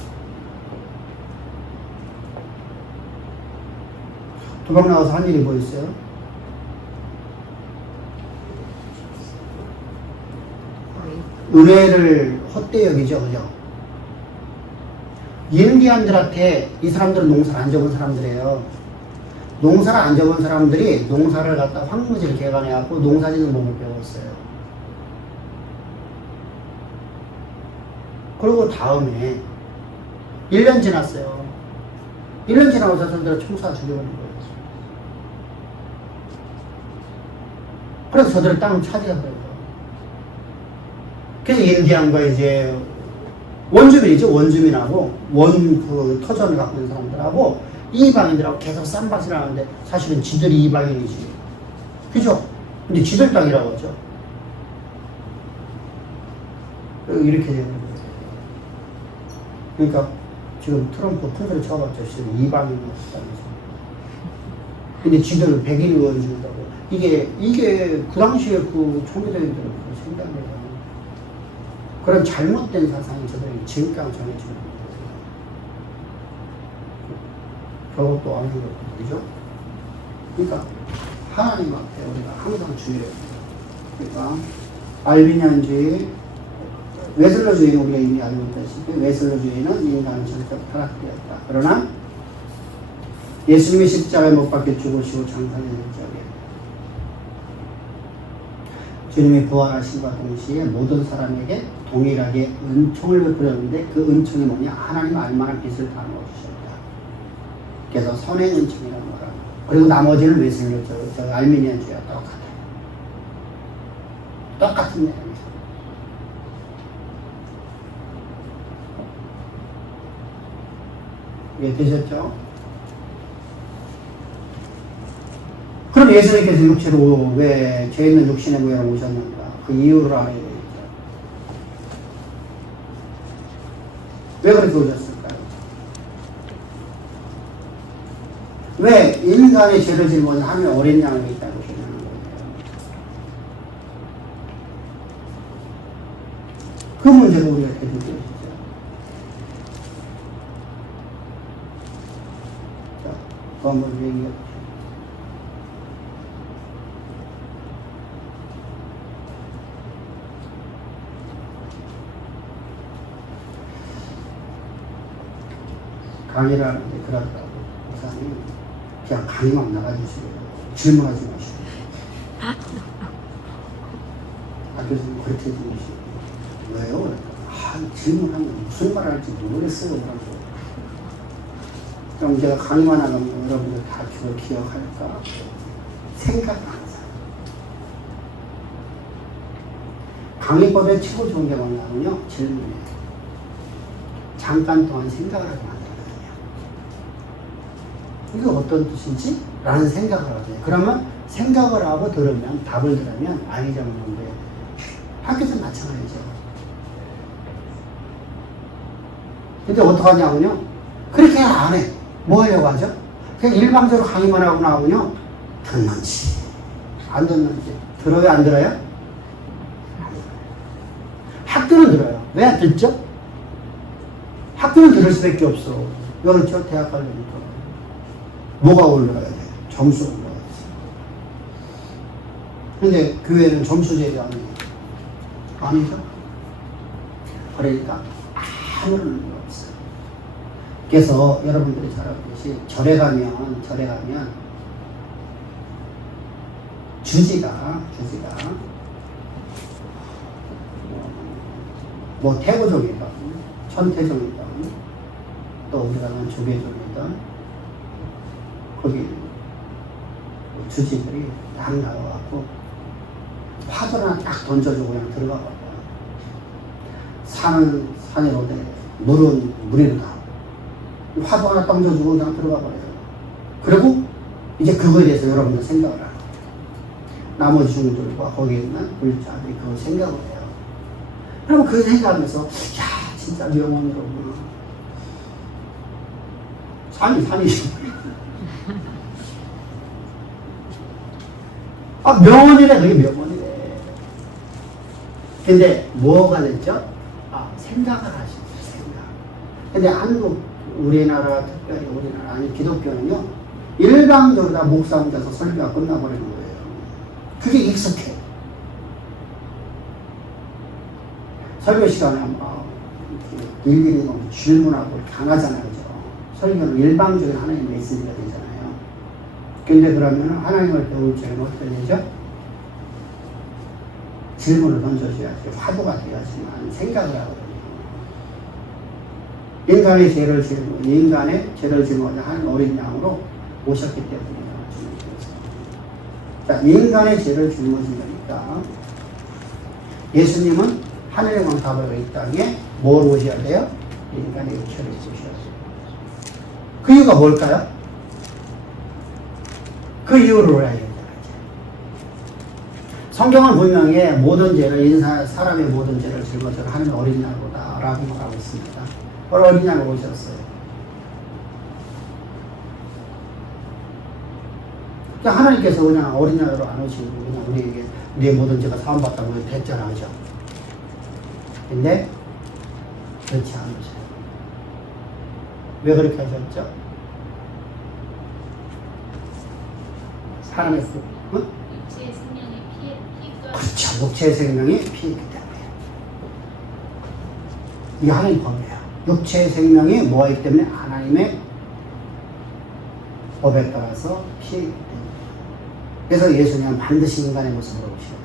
도망 나와서 한 일이 뭐 있어요? 은혜를 헛되이 여기죠, 그죠? 인디안들한테 이 사람들은 농사를 안 접은 사람들이에요. 농사를 안 접은 사람들이 농사를 갖다 황무지를 개간해갖고 농사짓는 법을 배웠어요. 그리고 다음에 1년 지났어요. 1년 지나고 저들을 총사 죽여버린 거예요. 그래서 저들의 땅을 차지해버려요. 그래서 인디안과 이제 원주민이죠. 원주민하고 그 터전을 갖고 있는 사람들하고 이방인들하고 계속 쌈박질 하는데 사실은 지들이 이방인이지. 그죠? 근데 지들 땅이라고 하죠. 이렇게 되는 거예요. 그러니까 지금 트럼프 큰 소리 쳐봤죠. 지금 이방인 땅에서. 근데 지들 백인 원주민이라고. 이게 그 당시에 그 총리들은 그 생각을 그런 잘못된 사상이 저들이 지금까지 정해지는 거예요. 저것도 아닌 거죠. 그러니까 하나님 앞에 우리가 항상 주의해야 돼요. 그러니까 알비니안주의, 웨슬러주의는 우리가 이미 알고 있다시피 웨슬러주의는 인간은 전적 타락되었다. 그러나 예수님의 십자가에 못 박혀 죽으시고 장사되는 적에 주님이 부활하심과 동시에 모든 사람에게 동일하게 은총을 베풀었는데 그 은총이 뭐냐? 하나님 알만한 빛을 다 넣어주셨다. 그래서 선의 은총이라는 거라. 그리고 나머지는 웨슬러, 알미니안주의와 똑같아요. 똑같은 내용이에요. 이해 되셨죠? 그럼 예수님께서 육체로 왜 죄 있는 육신의 모양으로 오셨는가? 그 이유를 알아야 되겠죠. 왜 그렇게 오셨을까요? 왜 인간의 죄를 짊어지면 어린 양을 있다고 얘기하는 거예요? 그 문제를 우리가 해결해야 되죠. 자, 그 한번 얘기해. 강의를 하는데 그러더라고. 목사님, 그냥 강의만 나가주시고 질문하지 마시고. 교수님 그렇게 해주시고. 왜요? 질문하면 무슨 말 할지 모르겠어요. 그러고. 그럼 제가 강의만 하면 여러분들 다 그걸 기억할까? 생각 항상. 강의법의 최고 좋은 게 뭐냐면요. 질문이에요. 잠깐 동안 생각을 하게 만들거든요. 이게 어떤 뜻인지? 라는 생각을 하세요. 그러면 생각을 하고 들으면, 답을 들으면 아니죠. 근데 학교에서 마찬가지죠. 근데 어떡하냐면요. 그렇게 안 해. 뭐 하려고 하죠? 그냥 일방적으로 강의만 하고 나오면요. 듣는지, 안 듣는지. 들어요, 안 들어요? 안 들어요. 학교는 들어요. 왜 안 듣죠? 학교는 들을 수밖에 없어. 그렇죠? 대학 가려니까. 뭐가 올라가야 돼? 점수가 올라가야지. 근데 교회는 점수제도 아니에요. 아니죠? 그러니까 아무런 의미가 없어요. 그래서 여러분들이 잘 알듯이 절에 가면 주지가 뭐 태고종이든 천태종이든 또 우리가 가는 조계종이든 거기 주지들이 딱 나와갖고 화도 하나 딱 던져주고 그냥 들어가 봐요. 산은 산이로 돼, 물은 물이로 가. 화도 하나 던져주고 그냥 들어가 버려요. 그리고 이제 그거에 대해서 여러분들 생각을 하고 나머지 종들과 거기에 있는 물자들이 그걸 생각을 해요. 그럼 그 생각하면서 야 진짜 명언이로구나. 산이지. 아 명언이래. 그게 명언이래. 근데 뭐가 됐죠? 아 생각을 하시죠. 생각. 근데 한국 우리나라 특별히 우리나라 아니 기독교는요 일방적으로 다 목사 혼자서 설교가 끝나버리는 거예요. 그게 익숙해. 설교 시간에 일일이 너무 질문하고 강하잖아요. 그죠? 설교는 일방적인 하나님 메시지가 되잖아요. 근데 그러면 하나님을 배울 적에는 어떻게 되죠? 질문을 던져줘야지. 화두가 돼야지만 생각을 하거든요. 인간의 죄를 짊어져 하는 어린 양으로 오셨기 때문이에요. 자, 인간의 죄를 짊어지니까 예수님은 하늘의 왕답으로 이 땅에 뭘 오셔야 돼요? 인간의 육체를 입으셔야 돼요. 그 이유가 뭘까요? 그 이유를 알아야 된다. 성경은 분명히 모든 죄를 사람의 모든 죄를 짊어져 하는 어린 양으로다 라고 말하고 있습니다. 어린 양으로 오셨어요. 그러니까 하나님께서 그냥 어린 양으로 안 오시고 그냥 우리에게 우리의 모든 죄가 사함받다고 됐잖아, 그죠? 근데 그렇지 않으셔요. 왜 그렇게 하셨죠? 하나님의 육체의 생명의 피가 그렇죠. 육체의 생명이 피이기 때문에. 이게 하나님 법이에요. 육체의 생명이 뭐이기 때문에 하나님의 법에 따라서 피이기 때문에. 그래서 예수님은 반드시 인간의 모습으로 오셔요.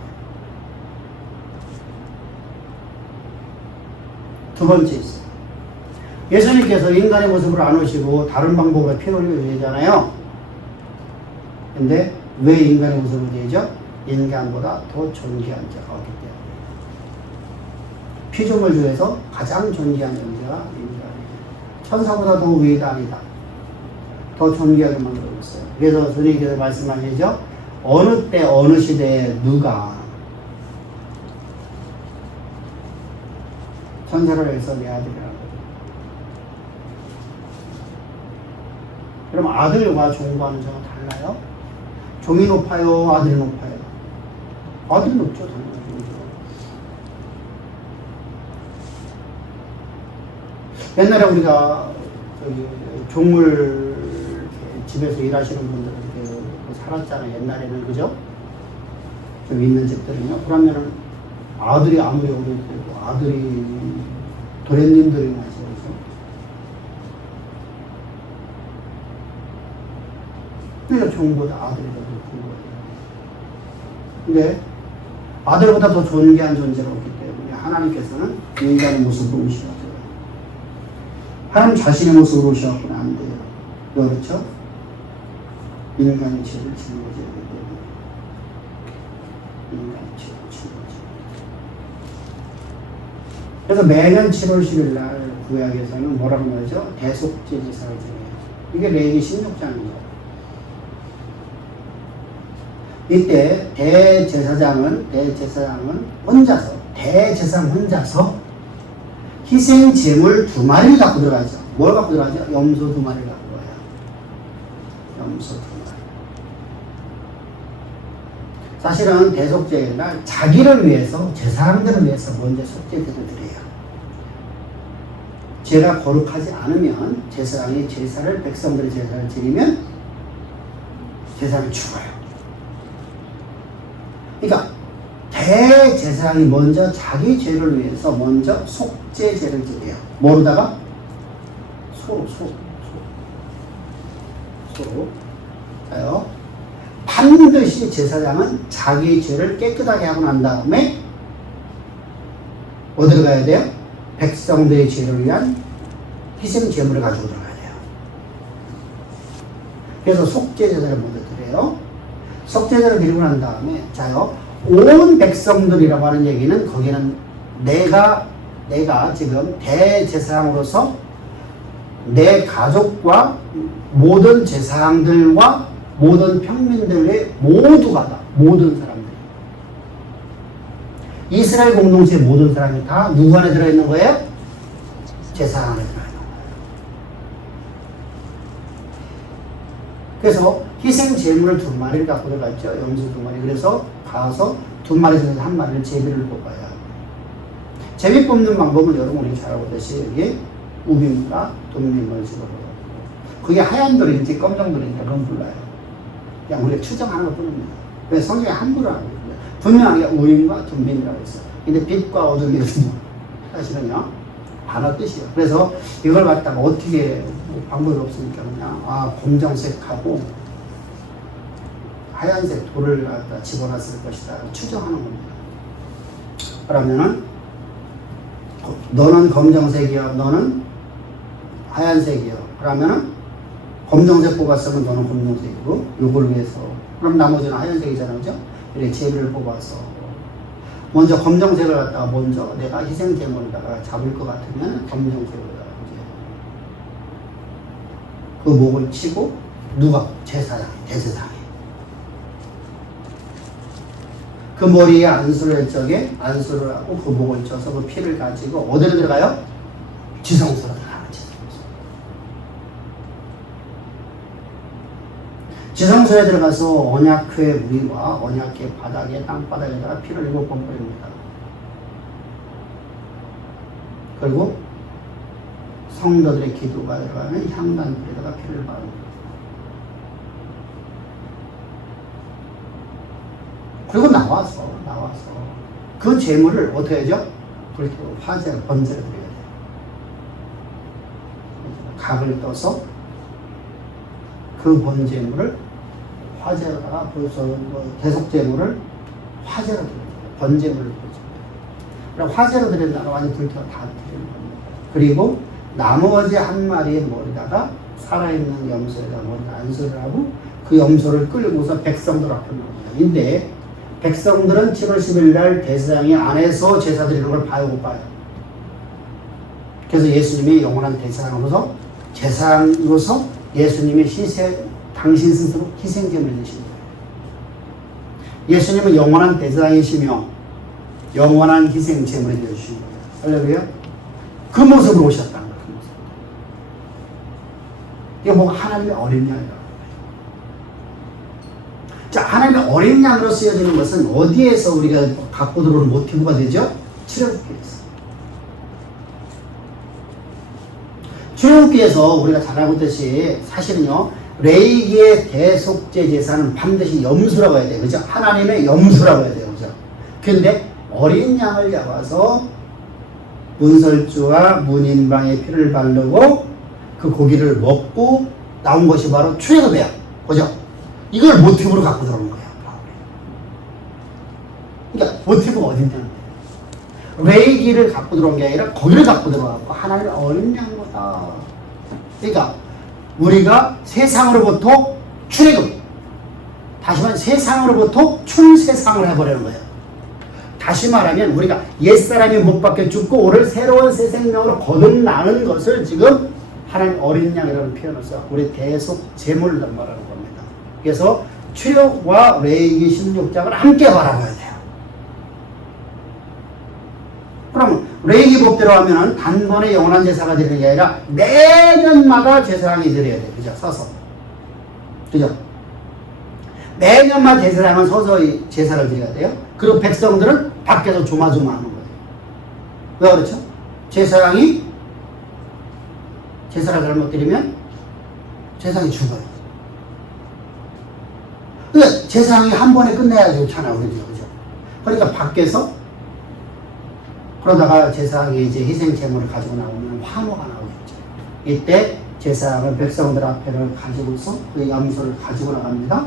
두 번째 있어요. 예수님께서 인간의 모습으로 안 오시고 다른 방법으로 피를 흘려야 되잖아요. 근데 왜 인간의 모습으로 되죠? 인간보다 더 존귀한 자가 없기 때문에. 피조물 중에서 가장 존귀한 존재가 인간이에요. 천사보다 더 위대하니다. 더 존귀하게 만들고 있어요. 그래서 선생님께서 말씀하시죠. 어느 때 어느 시대에 누가 천사를 해서 내 아들이라고. 그럼 아들과 종과는 좀 달라요? 종이 높아요? 아들이 높아요? 아들이 높죠, 당연히. 옛날에 우리가 종물 집에서 일하시는 분들은 살았잖아요. 옛날에는, 그죠? 좀 있는 집들은요. 그러면은 아들이 아무리 오래되고 아들이 도련님들이 나시죠. 그래서 종보다 아들이 더 높은 거예요. 근데 아들보다 더 존귀한 존재가 없기 때문에 하나님께서는 인간의 모습으로 오셔야 돼요. 하나님 자신의 모습으로 오셔서는 안 돼요. 그렇죠? 인간이 죄를 지는 거죠. 인간이 죄를 지는 거죠. 그래서 매년 7월 10일 날 구약에서는 뭐라고 말하죠? 대속죄 제사를 드려요. 이게 레위기 16장이죠. 이때 대제사장은 혼자서 대제사장 혼자서 희생 제물 2마리를 갖고 들어가죠. 뭘 갖고 들어가죠? 염소 2마리를 갖고 와요. 염소 2마리. 사실은 대속죄의 날 자기를 위해서 제사장들을 위해서 먼저 속죄제를 드려요. 죄가 거룩하지 않으면 제사장이 제사를 백성들의 제사를 드리면 제사장이 죽어요. 그러니까 대제사장이 먼저 자기 죄를 위해서 먼저 속죄제를 드려요. 뭐로다가? 소로. 자요. 반드시 제사장은 자기 죄를 깨끗하게 하고 난 다음에 어디로 가야 돼요? 백성들의 죄를 위한 희생 제물을 가지고 들어가야 돼요. 그래서 속죄제를 먼저 드려요. 속죄제를 드리고 난 다음에 자요. 온 백성들이라고 하는 얘기는 거기는 내가 지금 대제사장으로서 내 가족과 모든 제사장들과 모든 평민들의 모두가 다 모든 사람들 이스라엘 공동체 모든 사람이 다 누구 안에 들어있는 거예요? 제사장 안에 들어있는 거예요. 그래서 희생 제물을 2마리를 갖고 들어갔죠. 염소 2마리. 그래서 가서 2마리 중에서 1마리를 제비를 뽑아야 하고, 제비 뽑는 방법은 여러분이 잘 알고듯이 여기 우빔과 돔빔을 집어넣고, 그게 하얀 돌인지 검정 돌인지 그건 몰라요. 그냥 우리가 추정하는 것 뿐입니다. 그래서 성경에 함부로 안 합니다. 분명하게 우빔과 돔빔이라고 했어요. 근데 빛과 어둠이거든요. 사실은요 반어 뜻이에요. 그래서 이걸 갖다가 어떻게 방법이 없으니까 그냥 검정색하고 하얀색 돌을 갖다 집어넣었을 것이다 추정하는 겁니다. 그러면은 너는 검정색이야, 너는 하얀색이야. 그러면은 검정색 뽑았으면 너는 검정색이고 요걸 위해서, 그럼 나머지는 하얀색이잖아요, 그죠? 이렇게 제비를 뽑아서 먼저 검정색을 갖다가 먼저 내가 희생 제물에다가 잡을 것 같으면 검정색으로다가 이제 그 목을 치고, 누가? 제사장, 대제사장이 그 머리에 안수를 적에 안수를 하고 그 목을 쳐서 그 피를 가지고 어디로 들어가요? 지성소로 들어가는 지성소에 들어가서 언약궤 위와 언약궤 바닥에 땅바닥에다가 피를 7번 뿌립니다. 그리고 성도들의 기도가 들어가는 향단불에다가 피를 바릅니다. 그리고 나와서 그 재물을 어떻게 하죠? 불태워 화제를 번제를 드려야 돼요. 각을 떠서 그 번제물을 화제로다가 대속제물을 화제로 드려야 돼요. 번제물을 드려요. 화제로 드린다는 완전 불태워 다 드리는 겁니다. 그리고 나머지 1마리의 머리다가 살아있는 염소에다 머리를 안수를 하고 그 염소를 끌고서 백성들 앞에 놓습니다. 근데 백성들은 7월 10일 날 대제사장이 안에서 제사 드리는 걸 봐요, 못 봐요? 그래서 예수님이 영원한 대제사장으로서, 제사장으로서 예수님의 당신 스스로 희생제물이 되신 거예요. 예수님은 영원한 대제사장이시며 영원한 희생제물이 되어주신 거예요. 할렐루야. 그 모습으로 오셨다는 거예요. 그 모습. 이게 뭐가 하나님의 어린 양이다. 자, 하나님의 어린 양으로 쓰여지는 것은 어디에서 우리가 갖고 들어오는 모티브가 되죠? 출애굽기에서. 출애굽기에서 우리가 잘 알고 있듯이 사실은요, 레위기의 대속죄 제사는 반드시 염소라고 해야 돼요. 그죠? 하나님의 염소라고 해야 돼요. 그죠? 근데 어린 양을 잡아서 문설주와 문인방의 피를 바르고 그 고기를 먹고 나온 것이 바로 출애굽이에요. 그죠? 이걸 모티브로 갖고 들어오는 거예요. 그러니까 모티브가 어딨냐는 거예요. 레위기를 갖고 들어온 게 아니라 거기를 갖고 들어가고 하나님의 어린 양보다. 그러니까 우리가 세상으로부터 출애굽, 다시 말하면 세상으로부터 출세상을 해버리는 거예요. 다시 말하면 우리가 옛사람이 못 박혀 죽고 오늘 새로운 새 생명으로 거듭나는 것을 지금 하나님 어린 양이라는 표현을 써 우리 대속 제물을 말하는 겁니다. 그래서 출애굽과 레위기 16장을 함께 바라봐야 돼요. 그럼 레위기 법대로 하면은 단번에 영원한 제사가 되는 게 아니라 매년마다 제사장이 드려야 돼요. 그죠? 서서. 그죠? 매년마다 제사장은 서서 제사를 드려야 돼요. 그리고 백성들은 밖에서 조마조마하는 거예요. 왜 그렇죠? 제사장이 제사를 잘못 드리면 제사장이 죽어요. 그러니까 제사장이 한 번에 끝내야 좋잖아요. 그죠? 그러니까 밖에서 그러다가 제사장이 이제 희생 제물을 가지고 나오면 환호가 나오겠죠. 이때 제사장은 백성들 앞에를 가지고서 그 염소를 가지고 나갑니다.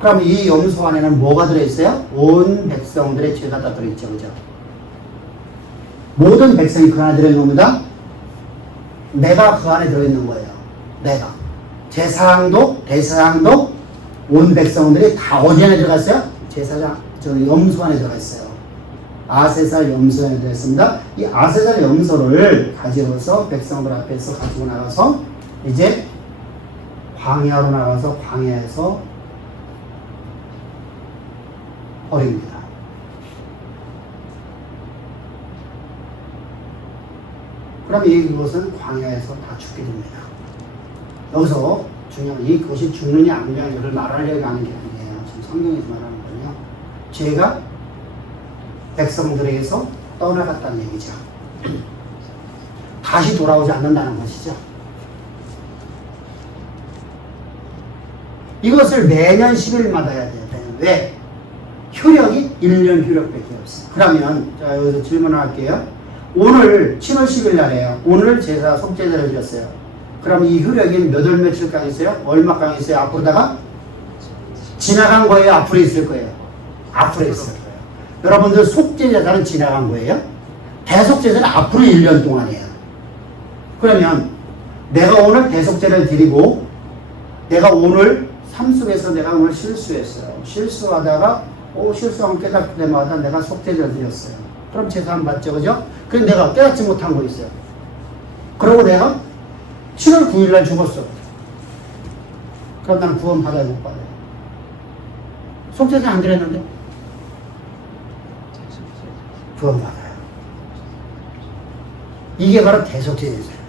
그럼 이 염소 안에는 뭐가 들어있어요? 온 백성들의 죄가 다 들어있죠. 그죠? 모든 백성이 그 안에 들어있는 겁니다. 내가 그 안에 들어있는 거예요. 내가. 제사장도, 대사장도, 온 백성들이 다 어디 안에 들어갔어요? 제사장, 염소 안에 들어갔어요. 아세살 염소 안에 들어있습니다. 이 아세살 염소를 가지고서 백성들 앞에서 가지고 나가서 이제 광야로 나가서 광야에서 버립니다. 그럼 이것은 광야에서 다 죽게 됩니다. 여기서 중요한 이것이 죽느냐 안 죽느냐를 말하려고 하는 게 아니에요. 지금 성경에서 말하는 거는요. 죄가 백성들에게서 떠나갔다는 얘기죠. 다시 돌아오지 않는다는 것이죠. 이것을 매년 10일마다 해야 돼요. 왜? 효력이 1년 효력밖에 없어요. 그러면 자 여기서 질문을 할게요. 오늘 7월 10일 날이에요. 오늘 제사 속죄제를 드렸어요. 그럼 이 효력이 몇 월 며칠간 있어요? 얼마간 있어요? 앞으로다가 지나간 거예요? 앞으로 있을 거예요? 앞으로 있을 거예요. 여러분들 속죄제사는 지나간 거예요? 대속제사는 앞으로 1년 동안이에요. 그러면 내가 오늘 대속제를 드리고 내가 오늘 삶 속에서 내가 오늘 실수했어요. 실수하다가 실수하면 깨닫을 때마다 내가 속죄제를 드렸어요. 그럼 제사 안 받죠, 그죠? 근데 내가 깨닫지 못한 거 있어요. 그러고 내가 7월 9일 날 죽었어. 그럼 나는 구원 받아야 못 받아요. 속죄제 안 드렸는데 구원 받아요. 이게 바로 대속죄제예요.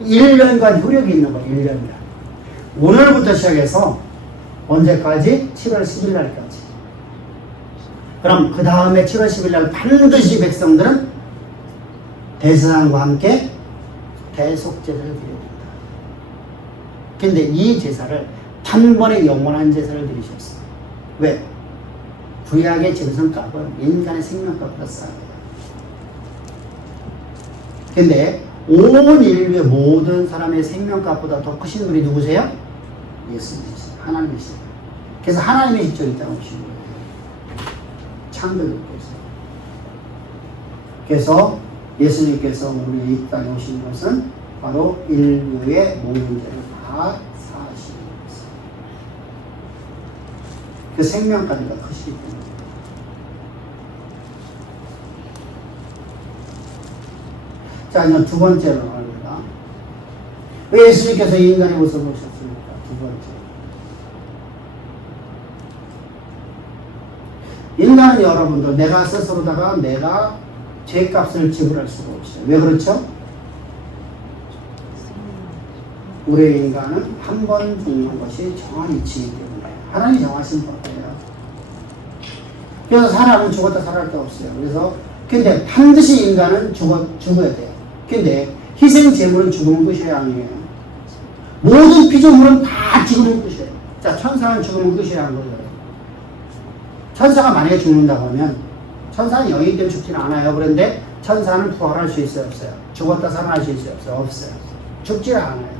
1년간 효력이 있는 거예요. 1년간. 오늘부터 시작해서 언제까지? 7월 10일 날까지. 그럼 그 다음에 7월 10일 날 반드시 백성들은 대제사장과 함께 대속제사를 드려야 됩니다. 근데 이 제사를 단번에 영원한 제사를 드리셨어요. 왜? 구약의 짐승값은 인간의 생명값보다 싸요. 근데 온 인류의 모든 사람의 생명값보다 더 크신 분이 누구세요? 예수님이세요. 하나님이세요. 그래서 하나님의 직접 이 땅에 오신 거예요. 창조주께서. 그래서 예수님께서 우리 이 땅에 오신 것은 바로 인류의 모든 죄를 다 사하시는 것이에요. 그 생명까지가 크시기 때문에. 자, 이제 두 번째로 합니다. 왜 예수님께서 인간의 모습을 오셨습니까? 두 번째. 인간은 여러분들 내가 스스로다가 내가 죄값을 지불할 수가 없어요. 왜 그렇죠? 우리 인간은 한 번 죽는 것이 정한 이치이기 때문에 하나님이 정하신 법이에요. 그래서 사람은 죽었다 살아날 게 없어요. 그래서 근데 반드시 인간은 죽어야 돼요. 근데 희생 제물은 죽음을 끝이에요, 아니에요? 모든 피조물은 다 죽음을 끝이에요. 자, 천사는 죽음을 끝이라는 거예요. 천사가 만약에 죽는다고 하면 천사는 영이기 때문에 죽지는 않아요. 그런데 천사는 부활할 수 있어요, 없어요? 죽었다 살아날 수 있어요, 없어요? 없어요. 죽지는 않아요.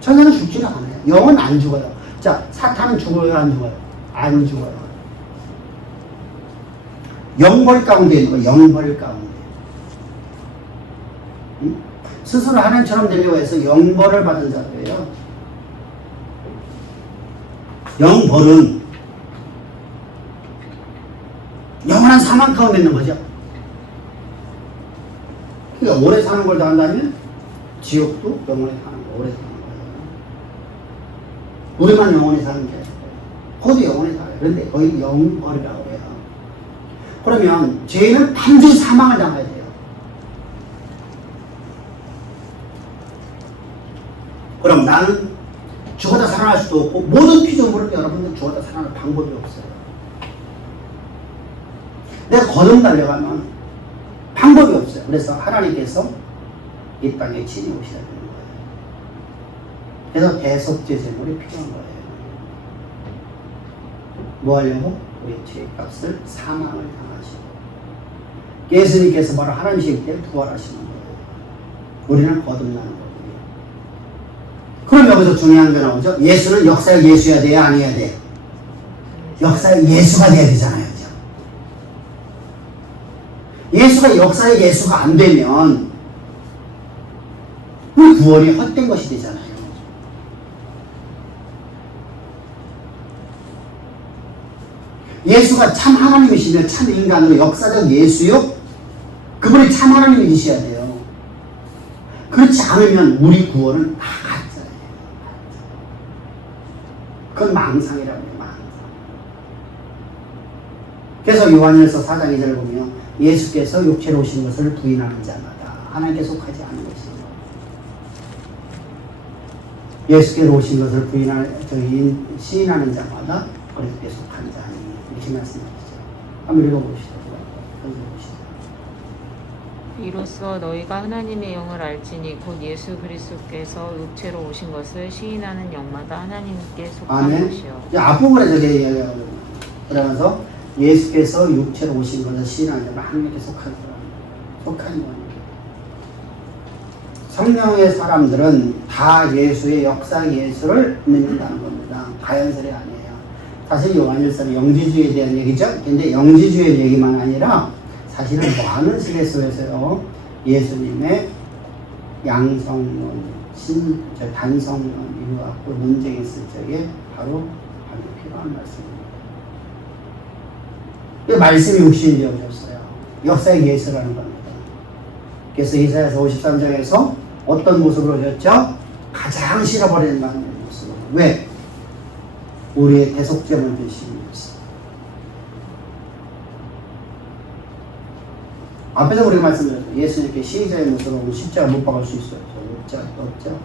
천사는 죽지는 않아요. 영은 안 죽어요. 자, 사탄은 죽어요, 안 죽어요? 안 죽어요. 영벌 가운데 있는 거예요. 영벌 가운데. 스스로 하나님처럼 되려고 해서 영벌을 받은 자들이에요. 영벌은 영원한 사망 가운데 있는 거죠. 그러니까 오래 사는 걸 당한다면 지옥도 영원히 사는 거, 오래 사는 거예요. 우리만 영원히 사는 게 아니에요. 거기도 영원히 살아요. 그런데 거기 영벌이라고 해요. 그러면 죄인은 반드시 사망을 당해야 돼요. 그럼 나는 죽었다 살아날 수도 없고 모든 피조물은 여러분들 죽었다 살아날 방법이 없어요. 내가 거듭 달려가면 방법이 없어요. 그래서 하나님께서 이 땅에 친히 오셔야 되는 거예요. 그래서 대속죄 제물이 필요한 거예요. 뭐 하려고? 우리 죄값을 사망을 당하시고 예수님께서 바로 하나님이시기 때문에 부활하시는 거예요. 우리는 거듭나는 거예요. 그럼 여기서 중요한 게 나오죠. 예수는 역사의 예수여야 돼요? 아니어야 돼요? 역사의 예수가 돼야 되잖아요. 그죠? 예수가 역사의 예수가 안 되면 우리 구원이 헛된 것이 되잖아요. 예수가 참 하나님이시면 참 인간으로 역사적 예수요? 그분이 참 하나님이셔야 돼요. 그렇지 않으면 우리 구원은 다 가짜예요. 그건 망상이라고 해요. 망상. 그래서 요한일서 4장 2절을 보면 예수께서 육체로 오신 것을 부인하는 자마다 하나님께 속하지 않은 것이요. 예수께서 오신 것을 시인하는 자마다 그리스도께 속한 자니 이렇게 말씀하시죠. 한번 읽어봅시다. 이로써 너희가 하나님의 영을 알지니 곧 예수 그리스도께서 육체로 오신 것을 시인하는 영마다 하나님께 속한 것이요. 앞부분에 저게 이야기하거든요. 그러면서 예수께서 육체로 오신 것을 시인하는 자마다 하나님께 속한 사람, 속한 영. 성령의 사람들은 다 예수의 역사 예수를 믿는다는 겁니다. 가연설이 아니에요. 사실 요한일서는 영지주의에 대한 얘기죠. 근데 영지주의 얘기만 아니라 사실은 많은 시대 속에서요 예수님의 양성론, 단성론 이거 갖고 논쟁이 있을 적에 바로 필요한 말씀입니다. 이 말씀이 육신이 되어졌어요. 역사의 예수라는 겁니다. 그래서 이사야서 53장에서 어떤 모습으로 오셨죠? 가장 싫어버린다는 모습으로. 왜? 우리의 대속죄를 되시는 것이. 앞에서 우리가 말씀드렸죠. 예수님께 시의자의 모습으로 십자가 못 박을 수 있어요. 없죠.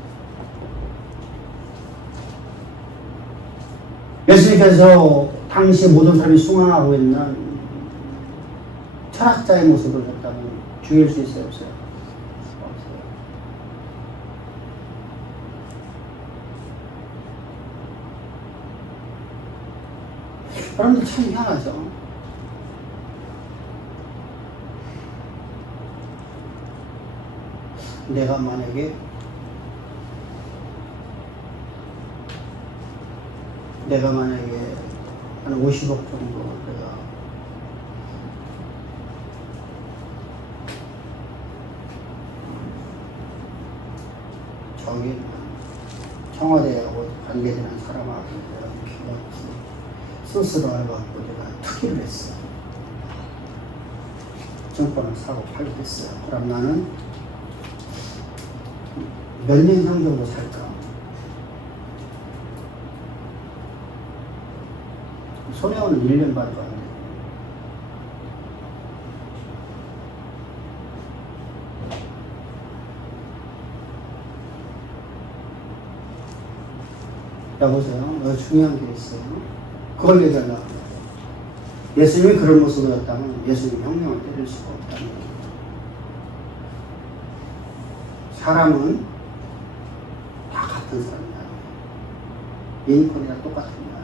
예수님께서 당시 모든 사람이 숭앙하고 있는 철학자의 모습을 했다면 죽일 수 있어요? 없어요? 없어요. 사람들 참 희한하죠. 내가 만약에 한 50억 정도 내가 저기 청와대하고 관계되는 사람하고 스스로 알아갖고 내가 투기를 했어. 증권을 사고 팔고 했어요. 그럼 나는 몇 년 정도 살까? 손해원은 1년 반도 안 돼. 여보세요? 여기 중요한 게 있어요. 그걸 얘기하려고 해요. 예수님이 그런 모습이었다면 예수님이 형령을 때릴 수가 없다는 거예요. 사람은 다 같은 사람이야. 링컨이랑 똑같은 거야.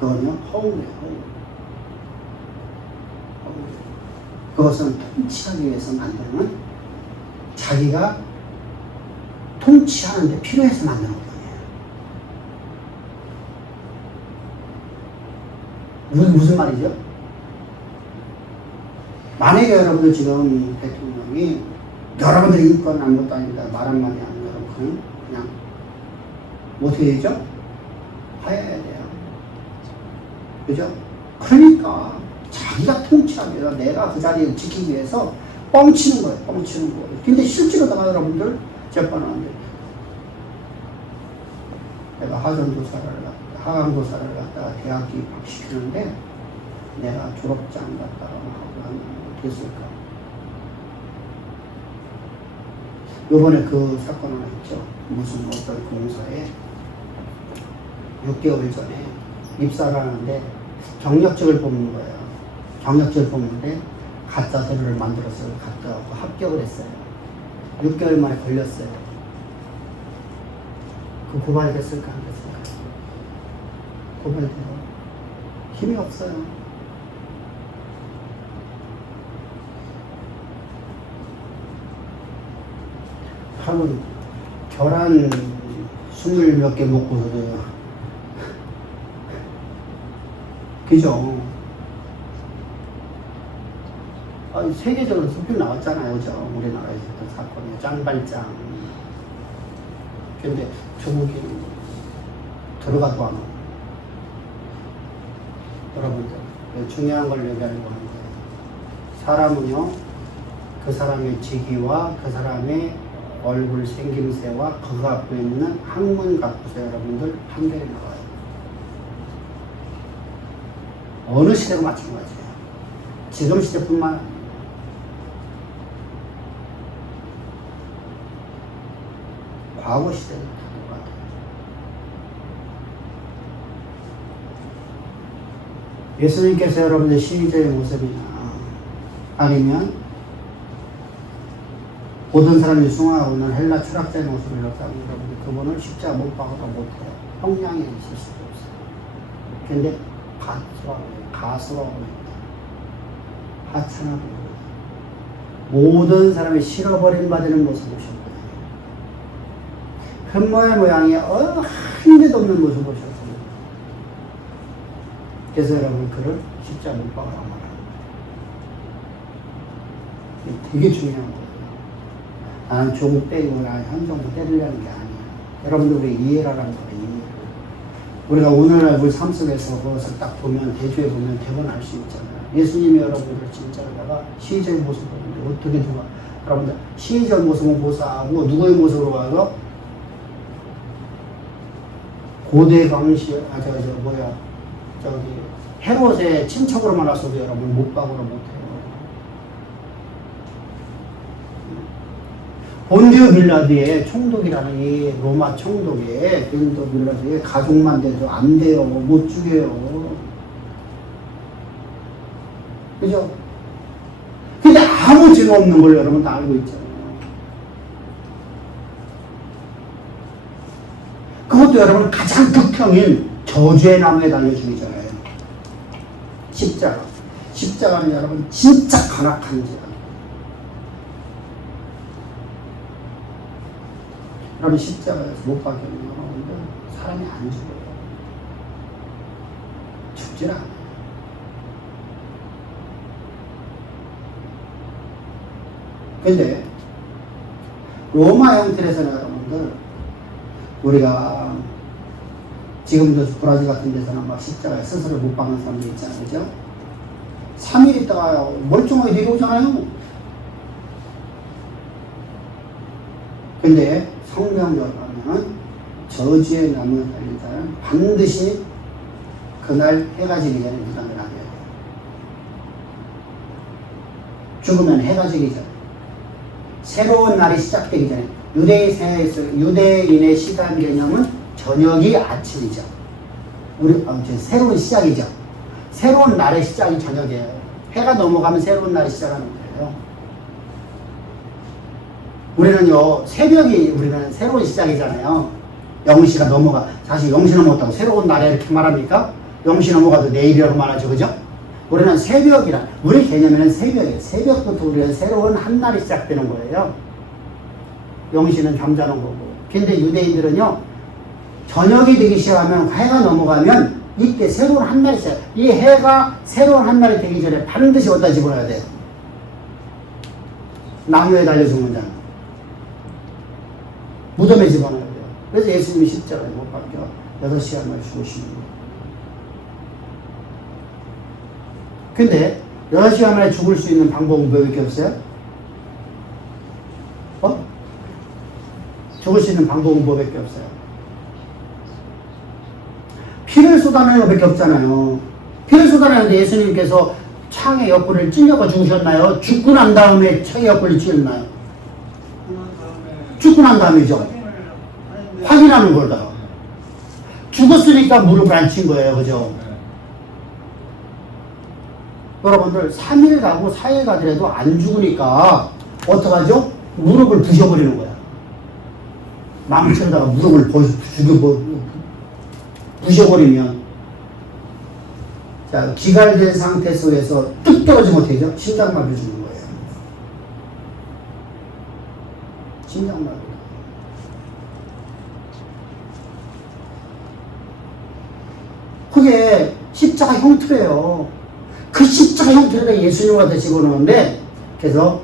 그거는 허울이에요. 허울. 그것은 통치하기 위해서 만드는 자기가 통치하는데 필요해서 만드는 거예요. 무슨 말이죠? 만약에 여러분들 지금 대통령이 여러분들의 인권은 아무것도 아닙니다. 말 한마디 안 여러분 그냥 어떻게 되죠? 하여야 돼요. 그죠? 그러니까 자기가 통치합니다. 내가 그 자리를 지키기 위해서 뻥치는 거예요. 뻥치는 거예요. 근데 실제로다가 여러분들 재판하는데 내가 하강도사를 갖다가 대학 입학시키는데 내가 졸업장 갖다가 하고 하면 어떻게 쓸까? 요번에 그 사건 하나 있죠. 무슨 어떤 공사에 6개월 전에 입사를 하는데 경력직을 뽑는 거예요. 경력직을 뽑는데 가짜 서류를 만들어서 갖다 갖고 합격을 했어요. 6개월 만에 걸렸어요. 그 고발이 됐을까 안 됐을까? 고발이 돼요. 힘이 없어요. 하루 계란 20몇 개 먹고서도 그죠? 세계적으로 속표 나왔잖아요. 그죠? 우리나라에서 그 사건이 짱발짱. 근데 중국이 들어가도 안 오고. 여러분들, 중요한 걸 얘기하려고 하는데, 사람은요, 그 사람의 직위와 그 사람의 얼굴 생김새와 그가 갖고 있는 학문 갖고서 여러분들 판결이 나와요. 어느 시대가 마찬가지예요. 지금 시대뿐만 아니라. 과거 시대는 다 똑같아요. 예수님께서 여러분들 시인자의 모습이나 아니면 모든 사람이 숭하고 있는 헬라 철학자의 모습을 이렇게 하면 여러분들 그분을 십자가 못 박아도 못해요. 형량이 있을 수도 없어요. 근데 가수라고 합니다. 하찮아 보입니다. 모든 사람이 실어버림 받는 모습을 보셨고요. 흠모의 모양이 한 개도 없는 모습을 보셨습니다. 그래서 여러분 그를 십자가 못 박으라고 말합니다. 이게 되게 중요한 거예요. 나는 조국 때리거나 현 정부 때리려는 게 아니에요. 여러분들 우리 이해를 하라는 거예요. 이해를. 우리가 오늘날 우리 삶 속에서 그것을 딱 보면 대조해 보면 대번 알 수 있잖아요. 예수님이 여러분들을 진짜로다가 시인적인 모습을 보는데 어떻게 누가 여러분들 시인적 모습을 모사하고 누구의 모습으로 가서 고대 강시 헤롯의 친척으로만 와서도 여러분 못 박으러 못해요. 본디오 빌라드의 총독이라는 이 로마 총독의 본디오 빌라드의 가족만 돼도 안 돼요. 못 죽여요. 그죠? 근데 아무 죄가 없는 걸 여러분 다 알고 있잖아요. 그것도 여러분 가장 극형인 저주의 나무에 달려 죽이잖아요. 십자가. 십자가는 여러분 진짜 간악한 죄. 여러분 십자가에서 못 박히면 사람이 안 죽어요. 죽질 않아요. 근데 로마 형틀에서는 여러분들 우리가 지금도 브라질 같은 데서는 막 십자가에 스스로 못 박는 사람들 있잖아요. 그죠? 3일 있다가 멀쩡하게 내려오잖아요. 근데 성경적으로 하면 저주의 나무에 달린 자는 반드시 그날 해가 지기 전에 무덤을 하게 돼요. 죽으면 해가 지기 전에 새로운 날이 시작되기 전에 유대인의 시간 개념은 저녁이 아침이죠. 새로운 시작이죠. 새로운 날의 시작이 저녁이에요. 해가 넘어가면 새로운 날이 시작하는 거예요. 우리는요, 우리는 새로운 시작이잖아요. 0시가 넘어가. 사실 0시 넘었다고 새로운 날에 이렇게 말합니까? 0시 넘어가도 내일이라고 말하죠. 그죠? 우리는 새벽이라, 우리 개념에는 새벽이에요. 새벽부터 우리는 새로운 한 날이 시작되는 거예요. 0시는 잠자는 거고. 근데 유대인들은요, 저녁이 되기 시작하면, 해가 넘어가면, 이때 새로운 한 날이 시작. 이 해가 새로운 한 날이 되기 전에 반드시 어디다 집어넣어야 돼요? 나무에 달려 죽는 자는 무덤에 집어넣어야 돼요. 그래서 예수님이 십자가에 못 박혀 8시간 만에 죽으시는 거예요. 근데 8시간 만에 죽을 수 있는 방법은 뭐밖에 없어요? 죽을 수 있는 방법은 뭐밖에 없어요? 피를 쏟아내는 것밖에 없잖아요. 피를 쏟아내는데 예수님께서 창의 옆구리를 찔려가 죽으셨나요? 죽고 난 다음에 창의 옆구리를 찔렸나요? 죽고 난 다음이죠. 확인하는 거다. 죽었으니까 무릎을 안 친 거예요. 그죠? 여러분들 3일 가고 4일 가더라도 안 죽으니까 어떡하죠? 무릎을 부셔버리는 거야. 망치로다가 무릎을 부셔버리면 자, 기갈된 상태 속에서 뚝 떨어지면 어떻게 되죠? 심장마비 주는 거예요. 심장마비. 그게 십자가 형태예요. 그 십자가 형태에다 예수님을 갖다 집어넣는데, 그래서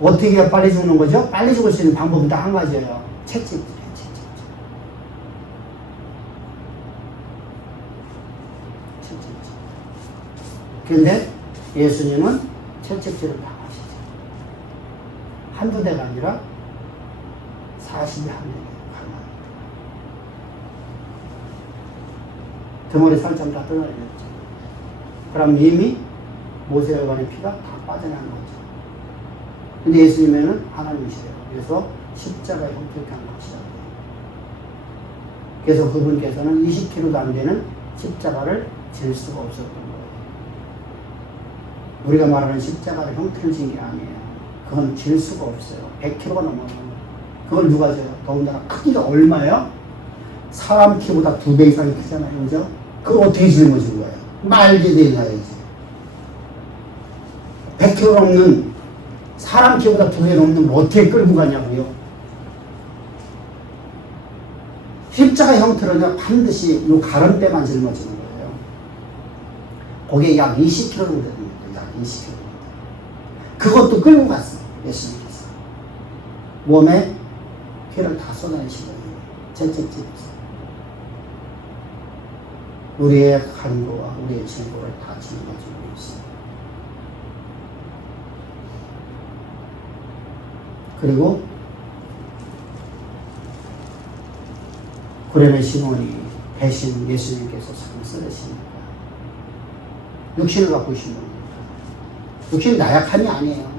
어떻게 해야 빨리 죽는 거죠? 빨리 죽을 수 있는 방법은 딱 한 가지예요. 채찍질. 그런데 예수님은 채찍질을 당하시죠. 한두 대가 아니라 40이 한 대에 가능합니다. 등허리 살점 다 뜯어내렸죠. 그럼 이미 모세혈관의 피가 다 빠져나가는 거죠. 근데 예수님에는 하나님이시래요. 그래서 십자가의 형태를 한 것이다. 그래서 그분께서는 20kg도 안 되는 십자가를 질 수가 없었던 거예요. 우리가 말하는 십자가를 형태를 진 게 아니에요. 그건 질 수가 없어요. 100kg가 넘어요. 그걸 누가 져요? 더군다나 크기가 얼마예요? 사람 키보다 2배 이상이 크잖아요. 그죠? 그걸 어떻게 짊어진 거예요? 말게 되나야지. 100kg 넘는, 사람 키보다 2배 넘는 걸 어떻게 끌고 가냐고요? 십자가 형태로는 반드시 요 가름대만 짊어지는 거예요. 거기에 약 20kg 정도 됩니다. 약 20kg. 그것도 끌고 갔어, 예수님께서. 몸에 피를 다 쏟아내신 거예요. 채찍질에서. 우리의 간구와 우리의 증거를 다 짊어지고 있습니다. 그리고 구레네 시몬이 대신 예수님께서 참 쓰러시니까 육신을 갖고 계신 겁니다. 육신이 나약함이 아니에요.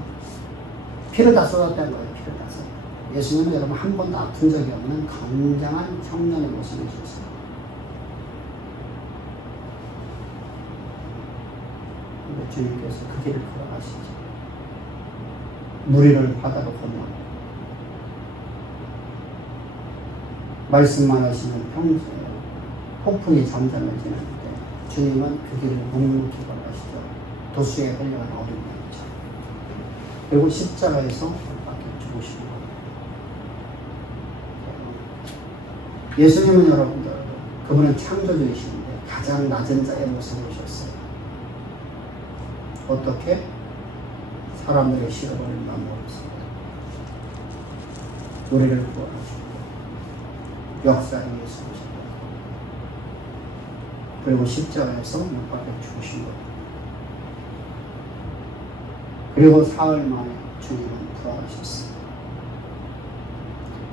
피를 다 쏟았다는 거예요. 피를 다 쏟았다. 예수님은 여러분 한 번도 아픈 적이 없는 건장한 청년의 모습을 주셨어요. 주님께서 그 길을 걸어가시죠. 무리를 바다로 건너고 말씀만 하시는 평소에 폭풍이 잠잠해지는데 주님은 그 길을 묵묵히 걸어가시죠. 도수에 흘려간 어린아이죠. 그리고 십자가에서 밖에 죽으시는 거예요. 예수님은 여러분들, 그분은 창조주이신데 가장 낮은 자의 모습을 오셨어요. 어떻게? 사람들의 실어버린 마음으로 우리를 구원하시고 역사의 예수님이십니다. 그리고 십자가에서 못 박혀 죽으신 것. 그리고 사흘 만에 주님은 부활하셨습니다.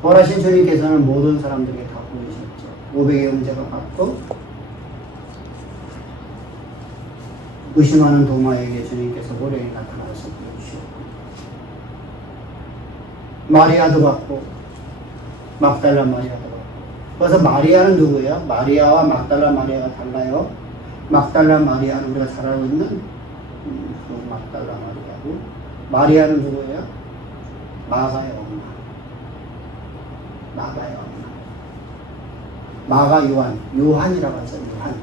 부활하신 주님께서는 모든 사람들에게 다 보이셨죠. 500의 형제가 받고 의심하는 도마에게 주님께서 호련히 나타나서 보여주셨고 마리아도 받고 막달라 마리아도 받고. 그래서 마리아는 누구예요? 마리아와 막달라 마리아가 달라요. 막달라 마리아는 우리가 잘 알고 있는 그 막달라 마리아고, 마리아는 누구예요? 마가의 엄마. 마가의 엄마. 마가 요한, 요한이라고 하죠. 요한.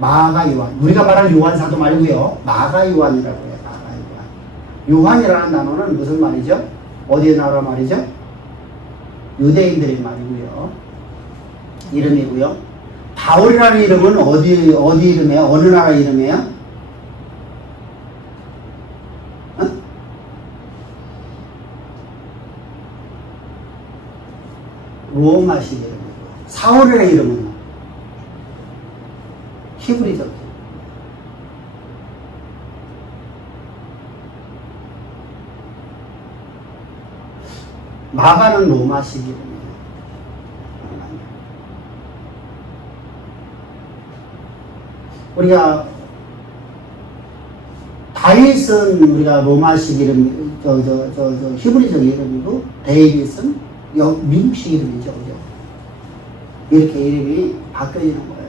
마가 요한. 우리가 말하는 요한사도 말고요. 마가 요한이라고 해요. 마가 요한. 요한이라는 단어는 무슨 말이죠? 어디에 나라 말이죠? 유대인들의 말이고요. 이름이고요. 바울이라는 이름은 어디 이름이에요? 어느 나라 이름이에요? 어? 로마식 이름이고 사울의 이름은 히브리적 이름. 마가는 로마식 이름이에요. 우리가 다윗은 우리가 로마식 이름, 히브리적 이름이고 데이빗은 미국식 이름이죠, 그죠? 이렇게 이름이 바뀌어지는 거예요.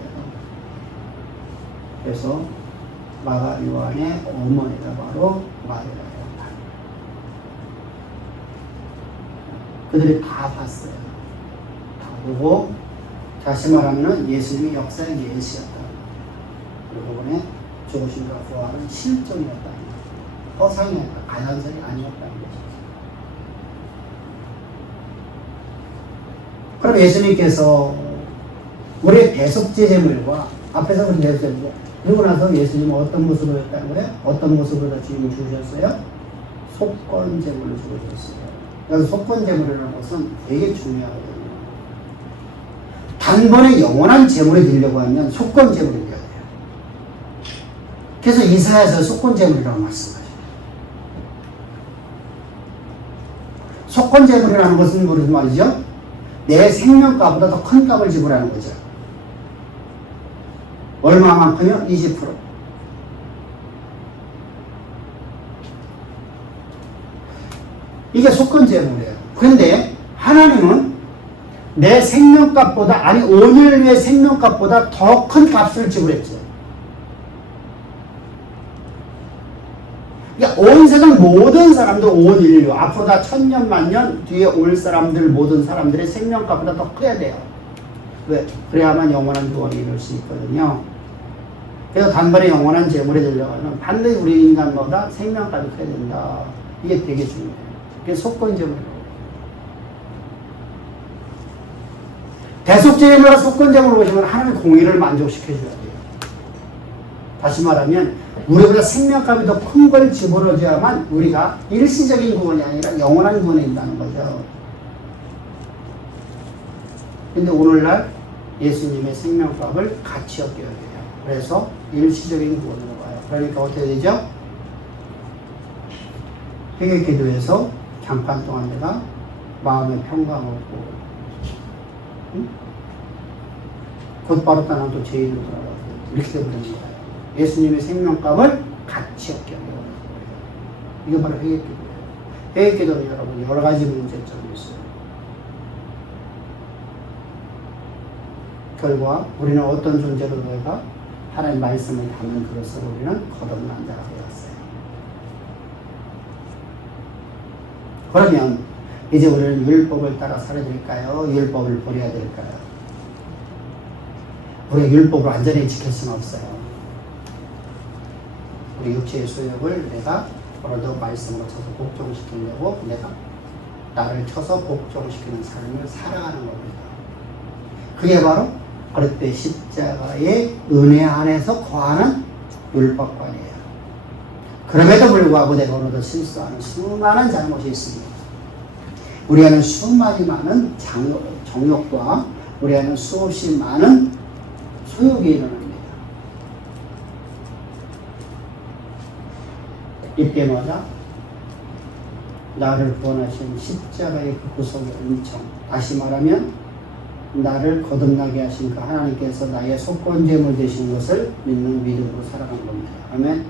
그래서 마가 요한의 어머니가 바로 마리아예요. 그들이 다 봤어요. 다 보고 다시 말하면 예수님이 역사의 예시였다. 그리고 이번에 죽으심과 부활은 실존이었다. 허상이었다. 가난성이 아니었다는 거죠. 그럼 예수님께서 우리의 배속제 제물과 앞에서 우리 배속제 그리고 나서 예수님은 어떤 모습으로 했다는 거예요? 어떤 모습으로 주님을 주셨어요? 속건 제물을 주셨어요. 여기서 속건 제물이라는 것은 되게 중요하거든요. 단번에 영원한 제물이 되려고 하면 속건 제물이 되어야 돼요. 그래서 이사야서 속건 제물이라고 말씀하셔요. 속건 제물이라는 것은 무슨 말이죠? 내 생명값보다 더 큰 값을 지불하는 거죠. 얼마만큼요? 20%. 이게 속건 제물이에요. 그런데 하나님은 내 생명값보다, 아니 온 인류의 생명값보다 더 큰 값을 지불했죠. 그러니까 온 세상 모든 사람들, 온 인류, 앞으로 다 1000년, 만년 뒤에 올 사람들, 모든 사람들의 생명값보다 더 커야 돼요. 왜? 그래야만 영원한 구원이 이룰 수 있거든요. 그래서 단번에 영원한 재물이 되려고 하면 반드시 우리 인간보다 생명값이 커야 된다. 이게 되게 중요해요. 그게 속건 재물이라고. 대속제물과 속건 재물을 보시면 하나님의 공의를 만족시켜줘야 돼요. 다시 말하면 우리보다 생명값이 더 큰 걸 집어넣어야만 우리가 일시적인 구원이 아니라 영원한 구원이 있다는 거죠. 근데 오늘날 예수님의 생명값을 가치 없게 여겨요. 그래서 일시적인 구원으로 가요. 그러니까 어떻게 되죠? 회개기도에서 잠깐 동안 내가 마음의 평강 얻고 곧바로 떠나면 또 죄인으로 돌아가고 이렇게 되버리는 거예요. 예수님의 생명값을 가치 없게 여겨버리는 거예요. 이게 바로 회개기도예요. 회개기도는 여러분 여러 가지 문제점이 있어요. 결과 우리는 어떤 존재로 내가 하나님의 말씀을 담는 그것으로 우리는 거듭난 자가 되었어요. 그러면 이제 우리는 율법을 따라 살아야 될까요? 율법을 버려야 될까요? 우리가 율법을 완전히 지킬 수는 없어요. 우리 육체의 소욕을 내가 오늘도 말씀으로 쳐서 복종시키려고 내가 나를 쳐서 복종시키는 삶을 살아가는 겁니다. 그게 바로 그릇된 십자가의 은혜 안에서 거하는 율법관이에요. 그럼에도 불구하고 내가 오늘도 실수하는 수많은 잘못이 있습니다. 우리 안에 수많이 많은 정욕과 우리 안에 수없이 많은 소욕이 일어납니다. 이때마다 나를 구원하신 십자가의 그 구속의 은총, 다시 말하면 나를 거듭나게 하신 그 하나님께서 나의 속건제물 되신 것을 믿는 믿음으로 살아가는 겁니다. 아멘.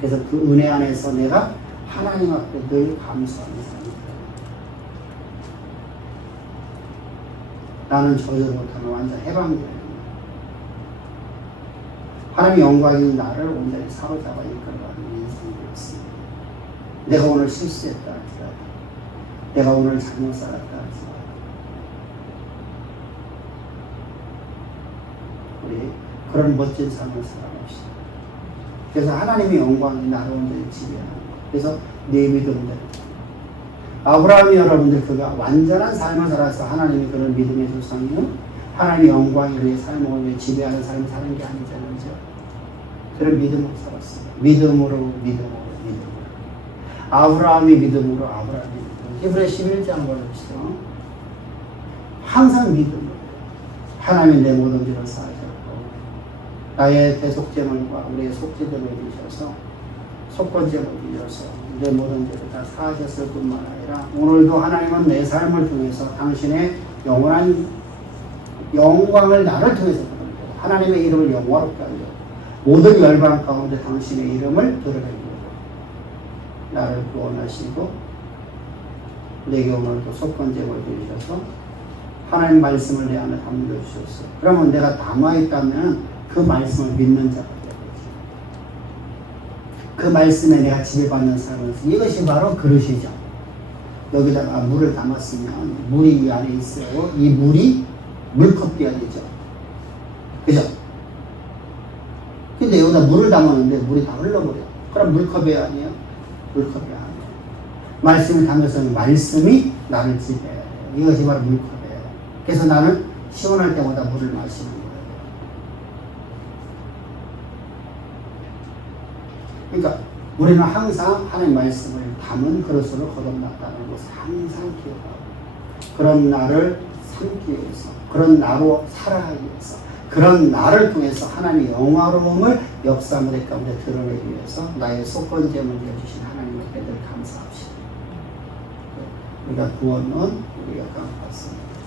그래서 그 은혜 안에서 내가 하나님 앞에 늘 감사하는 사람입니다. 나는 저주 못하는 완전 해방되는 하나님의 영광이 나를 온전히 사로잡아 이끌어가는 인생이었습니다. 내가 오늘 실수했다 할지라도, 내가 오늘 잘못 살았다 할지라도 우리 그런 멋진 삶을 살아갑시다. 그래서 하나님의 영광이 나를 온전히 지배하는 거예요. 그래서 내 믿음대로 아브라함이 여러분들 그가 완전한 삶을 살아서 하나님이 그런 믿음의 조상이요 하나님의 영광이 우리의 삶을 지배하는 삶을 사는 게 아니잖아요. 그죠? 그런 믿음으로 살았습니다. 믿음으로 아브라함이 믿음으로 히브리 11장 보십시오. 항상 믿음으로 하나님이 내 모든 죄를 사하셨고 나의 대속죄물과 우리의 속죄됨을 주셔서 속건죄를 주셔서 내 모든 죄를 다 사하셨을 뿐만 아니라 오늘도 하나님은 내 삶을 통해서 당신의 영원한 영광을 나를 통해서 드러내고 하나님의 이름을 영화롭게 하려고 모든 열방 가운데 당신의 이름을 드러내려고 나를 구원하시고 내게 오늘도 속건죄를 주셔서 하나님 말씀을 내 안에 담겨주셨어. 그러면 내가 남아있다면 그 말씀을 믿는 자가 되겠지. 그 말씀에 내가 지배받는 삶에서 이것이 바로 그릇이죠. 여기다가 물을 담았으면 물이 이 안에 있어요. 이 물이 물컵이야 되죠. 그죠? 근데 여기다 물을 담았는데 물이 다 흘러버려. 그럼 물컵이 아니에요? 물컵이 아니에요. 말씀을 담아서는 말씀이 나를 지배해요. 이것이 바로 물컵이에요. 그래서 나는 시원할 때마다 물을 마시는 거예요. 그러니까 우리는 항상 하나님의 말씀을 담은 그릇으로 거듭났다는 것을 항상 기억하고 그런 나를 삼기 위해서 그런 나로 살아가기 위해서 그런 나를 통해서 하나님의 영화로움을 역사 무대 가운데 드러내기 위해서 나의 속건제물 되어주신 하나님께 늘 감사합시다. 우리가 구원은 우리가 감사합니다.